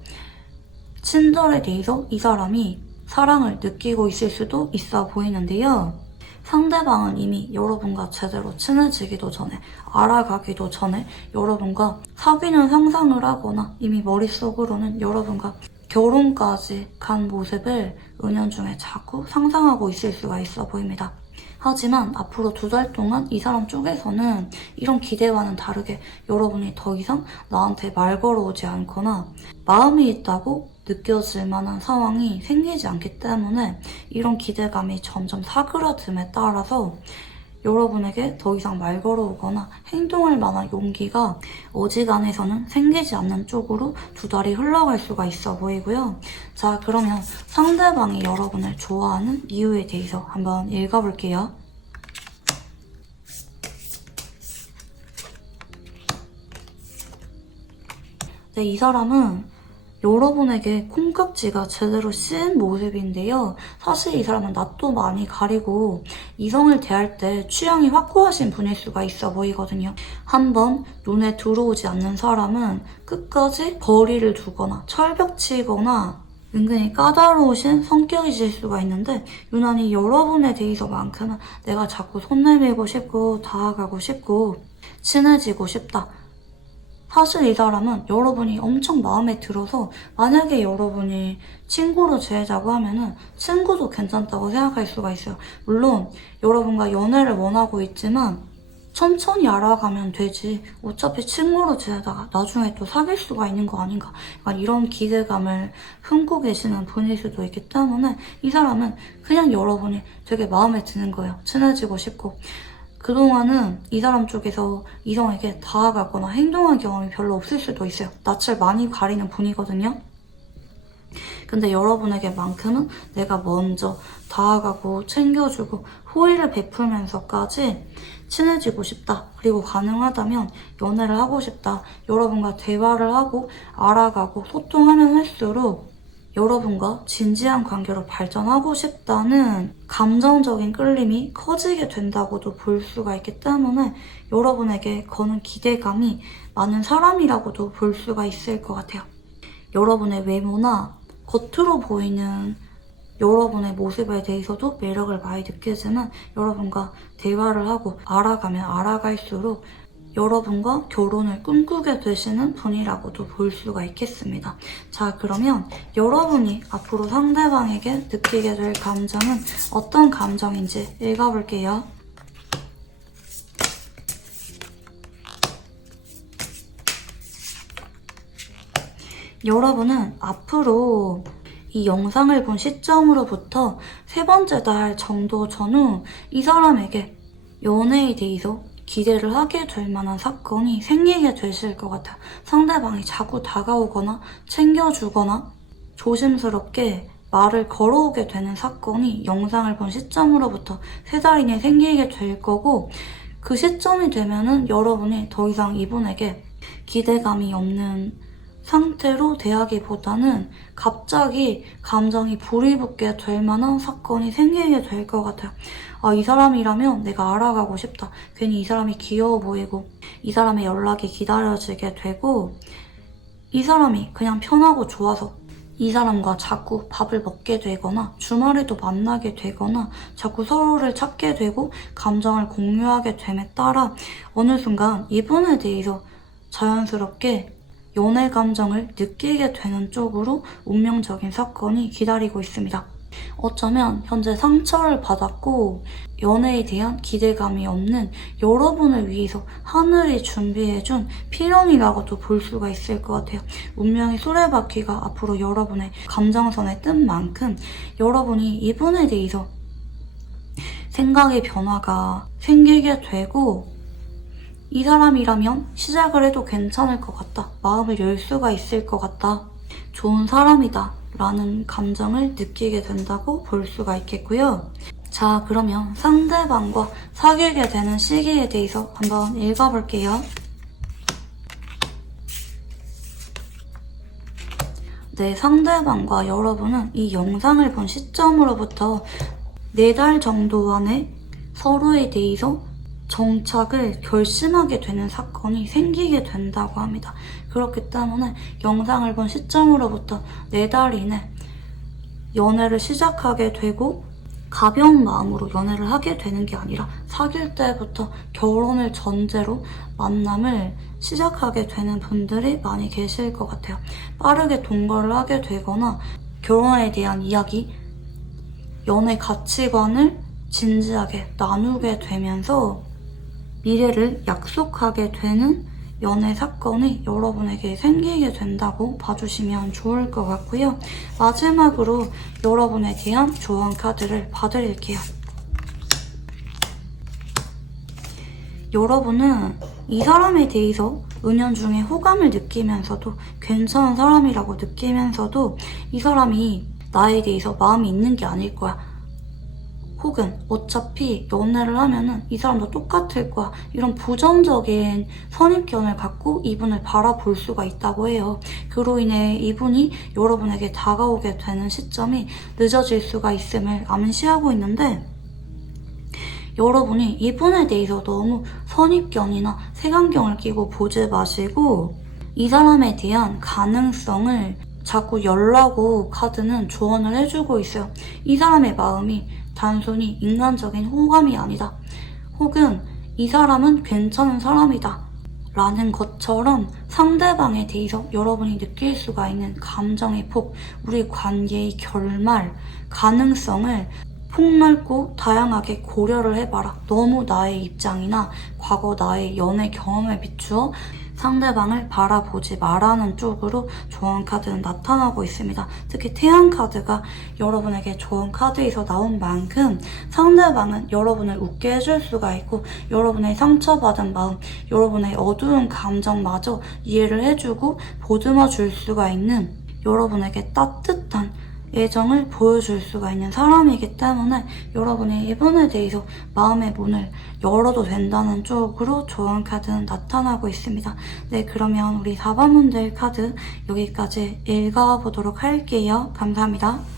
친절에 대해서 이 사람이 사랑을 느끼고 있을 수도 있어 보이는데요. 상대방은 이미 여러분과 제대로 친해지기도 전에, 알아가기도 전에 여러분과 사귀는 상상을 하거나 이미 머릿속으로는 여러분과 결혼까지 간 모습을 은연중에 자꾸 상상하고 있을 수가 있어 보입니다. 하지만 앞으로 2달 동안 이 사람 쪽에서는 이런 기대와는 다르게 여러분이 더 이상 나한테 말 걸어오지 않거나 마음이 있다고 느껴질 만한 상황이 생기지 않기 때문에 이런 기대감이 점점 사그라듦에 따라서 여러분에게 더 이상 말 걸어오거나 행동할 만한 용기가 어지간해서는 생기지 않는 쪽으로 2달이 흘러갈 수가 있어 보이고요. 자, 그러면 상대방이 여러분을 좋아하는 이유에 대해서 한번 읽어볼게요. 네, 이 사람은 여러분에게 콩깍지가 제대로 씌인 모습인데요. 사실 이 사람은 낯도 많이 가리고 이성을 대할 때 취향이 확고하신 분일 수가 있어 보이거든요. 한번 눈에 들어오지 않는 사람은 끝까지 거리를 두거나 철벽치거나 은근히 까다로우신 성격이실 수가 있는데 유난히 여러분에 대해서만큼은 내가 자꾸 손 내밀고 싶고 다가가고 싶고 친해지고 싶다. 사실 이 사람은 여러분이 엄청 마음에 들어서 만약에 여러분이 친구로 지내자고 하면은 친구도 괜찮다고 생각할 수가 있어요. 물론 여러분과 연애를 원하고 있지만 천천히 알아가면 되지 어차피 친구로 지내다가 나중에 또 사귈 수가 있는 거 아닌가 이런 기대감을 품고 계시는 분일 수도 있기 때문에 이 사람은 그냥 여러분이 되게 마음에 드는 거예요. 친해지고 싶고 그동안은 이 사람 쪽에서 이성에게 다가가거나 행동한 경험이 별로 없을 수도 있어요. 낯을 많이 가리는 분이거든요. 근데 여러분에게만큼은 내가 먼저 다가가고 챙겨주고 호의를 베풀면서까지 친해지고 싶다. 그리고 가능하다면 연애를 하고 싶다. 여러분과 대화를 하고 알아가고 소통하면 할수록 여러분과 진지한 관계로 발전하고 싶다는 감정적인 끌림이 커지게 된다고도 볼 수가 있기 때문에 여러분에게 거는 기대감이 많은 사람이라고도 볼 수가 있을 것 같아요. 여러분의 외모나 겉으로 보이는 여러분의 모습에 대해서도 매력을 많이 느끼지만 여러분과 대화를 하고 알아가면 알아갈수록 여러분과 결혼을 꿈꾸게 되시는 분이라고도 볼 수가 있겠습니다. 자, 그러면 여러분이 앞으로 상대방에게 느끼게 될 감정은 어떤 감정인지 읽어볼게요. 여러분은 앞으로 이 영상을 본 시점으로부터 3번째 달 정도 전후 이 사람에게 연애에 대해서 기대를 하게 될 만한 사건이 생기게 되실 것 같아요. 상대방이 자꾸 다가오거나 챙겨주거나 조심스럽게 말을 걸어오게 되는 사건이 영상을 본 시점으로부터 3달 이내에 생기게 될 거고, 그 시점이 되면은 여러분이 더 이상 이분에게 기대감이 없는 상태로 대하기보다는 갑자기 감정이 불이 붙게 될 만한 사건이 생기게 될 것 같아요. 아, 이 사람이라면 내가 알아가고 싶다. 괜히 이 사람이 귀여워 보이고 이 사람의 연락이 기다려지게 되고 이 사람이 그냥 편하고 좋아서 이 사람과 자꾸 밥을 먹게 되거나 주말에도 만나게 되거나 자꾸 서로를 찾게 되고 감정을 공유하게 됨에 따라 어느 순간 이분에 대해서 자연스럽게 연애 감정을 느끼게 되는 쪽으로 운명적인 사건이 기다리고 있습니다. 어쩌면 현재 상처를 받았고 연애에 대한 기대감이 없는 여러분을 위해서 하늘이 준비해준 필연이라고도 볼 수가 있을 것 같아요. 운명의 수레바퀴가 앞으로 여러분의 감정선에 뜬 만큼 여러분이 이분에 대해서 생각의 변화가 생기게 되고 이 사람이라면 시작을 해도 괜찮을 것 같다. 마음을 열 수가 있을 것 같다. 좋은 사람이다. 라는 감정을 느끼게 된다고 볼 수가 있겠고요. 자, 그러면 상대방과 사귀게 되는 시기에 대해서 한번 읽어볼게요. 네, 상대방과 여러분은 이 영상을 본 시점으로부터 4달 정도 안에 서로에 대해서 정착을 결심하게 되는 사건이 생기게 된다고 합니다. 그렇기 때문에 영상을 본 시점으로부터 4달 이내 연애를 시작하게 되고 가벼운 마음으로 연애를 하게 되는 게 아니라 사귈 때부터 결혼을 전제로 만남을 시작하게 되는 분들이 많이 계실 것 같아요. 빠르게 동거를 하게 되거나 결혼에 대한 이야기, 연애 가치관을 진지하게 나누게 되면서 미래를 약속하게 되는 연애 사건이 여러분에게 생기게 된다고 봐주시면 좋을 것 같고요. 마지막으로 여러분에 대한 조언 카드를 봐드릴게요. 여러분은 이 사람에 대해서 은연중에 호감을 느끼면서도 괜찮은 사람이라고 느끼면서도 이 사람이 나에 대해서 마음이 있는 게 아닐 거야. 혹은 어차피 연애를 하면은 이 사람도 똑같을 거야. 이런 부정적인 선입견을 갖고 이분을 바라볼 수가 있다고 해요. 그로 인해 이분이 여러분에게 다가오게 되는 시점이 늦어질 수가 있음을 암시하고 있는데, 여러분이 이분에 대해서 너무 선입견이나 색안경을 끼고 보지 마시고 이 사람에 대한 가능성을 자꾸 열라고 카드는 조언을 해주고 있어요. 이 사람의 마음이 단순히 인간적인 호감이 아니다. 혹은 이 사람은 괜찮은 사람이다. 라는 것처럼 상대방에 대해서 여러분이 느낄 수가 있는 감정의 폭, 우리 관계의 결말, 가능성을 폭넓고 다양하게 고려를 해봐라. 너무 나의 입장이나 과거 나의 연애 경험에 비추어 상대방을 바라보지 말라는 쪽으로 조언 카드는 나타나고 있습니다. 특히 태양 카드가 여러분에게 조언 카드에서 나온 만큼 상대방은 여러분을 웃게 해줄 수가 있고 여러분의 상처받은 마음, 여러분의 어두운 감정마저 이해를 해주고 보듬어 줄 수가 있는 여러분에게 따뜻한 애정을 보여줄 수가 있는 사람이기 때문에 여러분이 이분에 대해서 마음의 문을 열어도 된다는 쪽으로 조언 카드는 나타나고 있습니다. 네, 그러면 우리 4번 문제 카드 여기까지 읽어보도록 할게요. 감사합니다.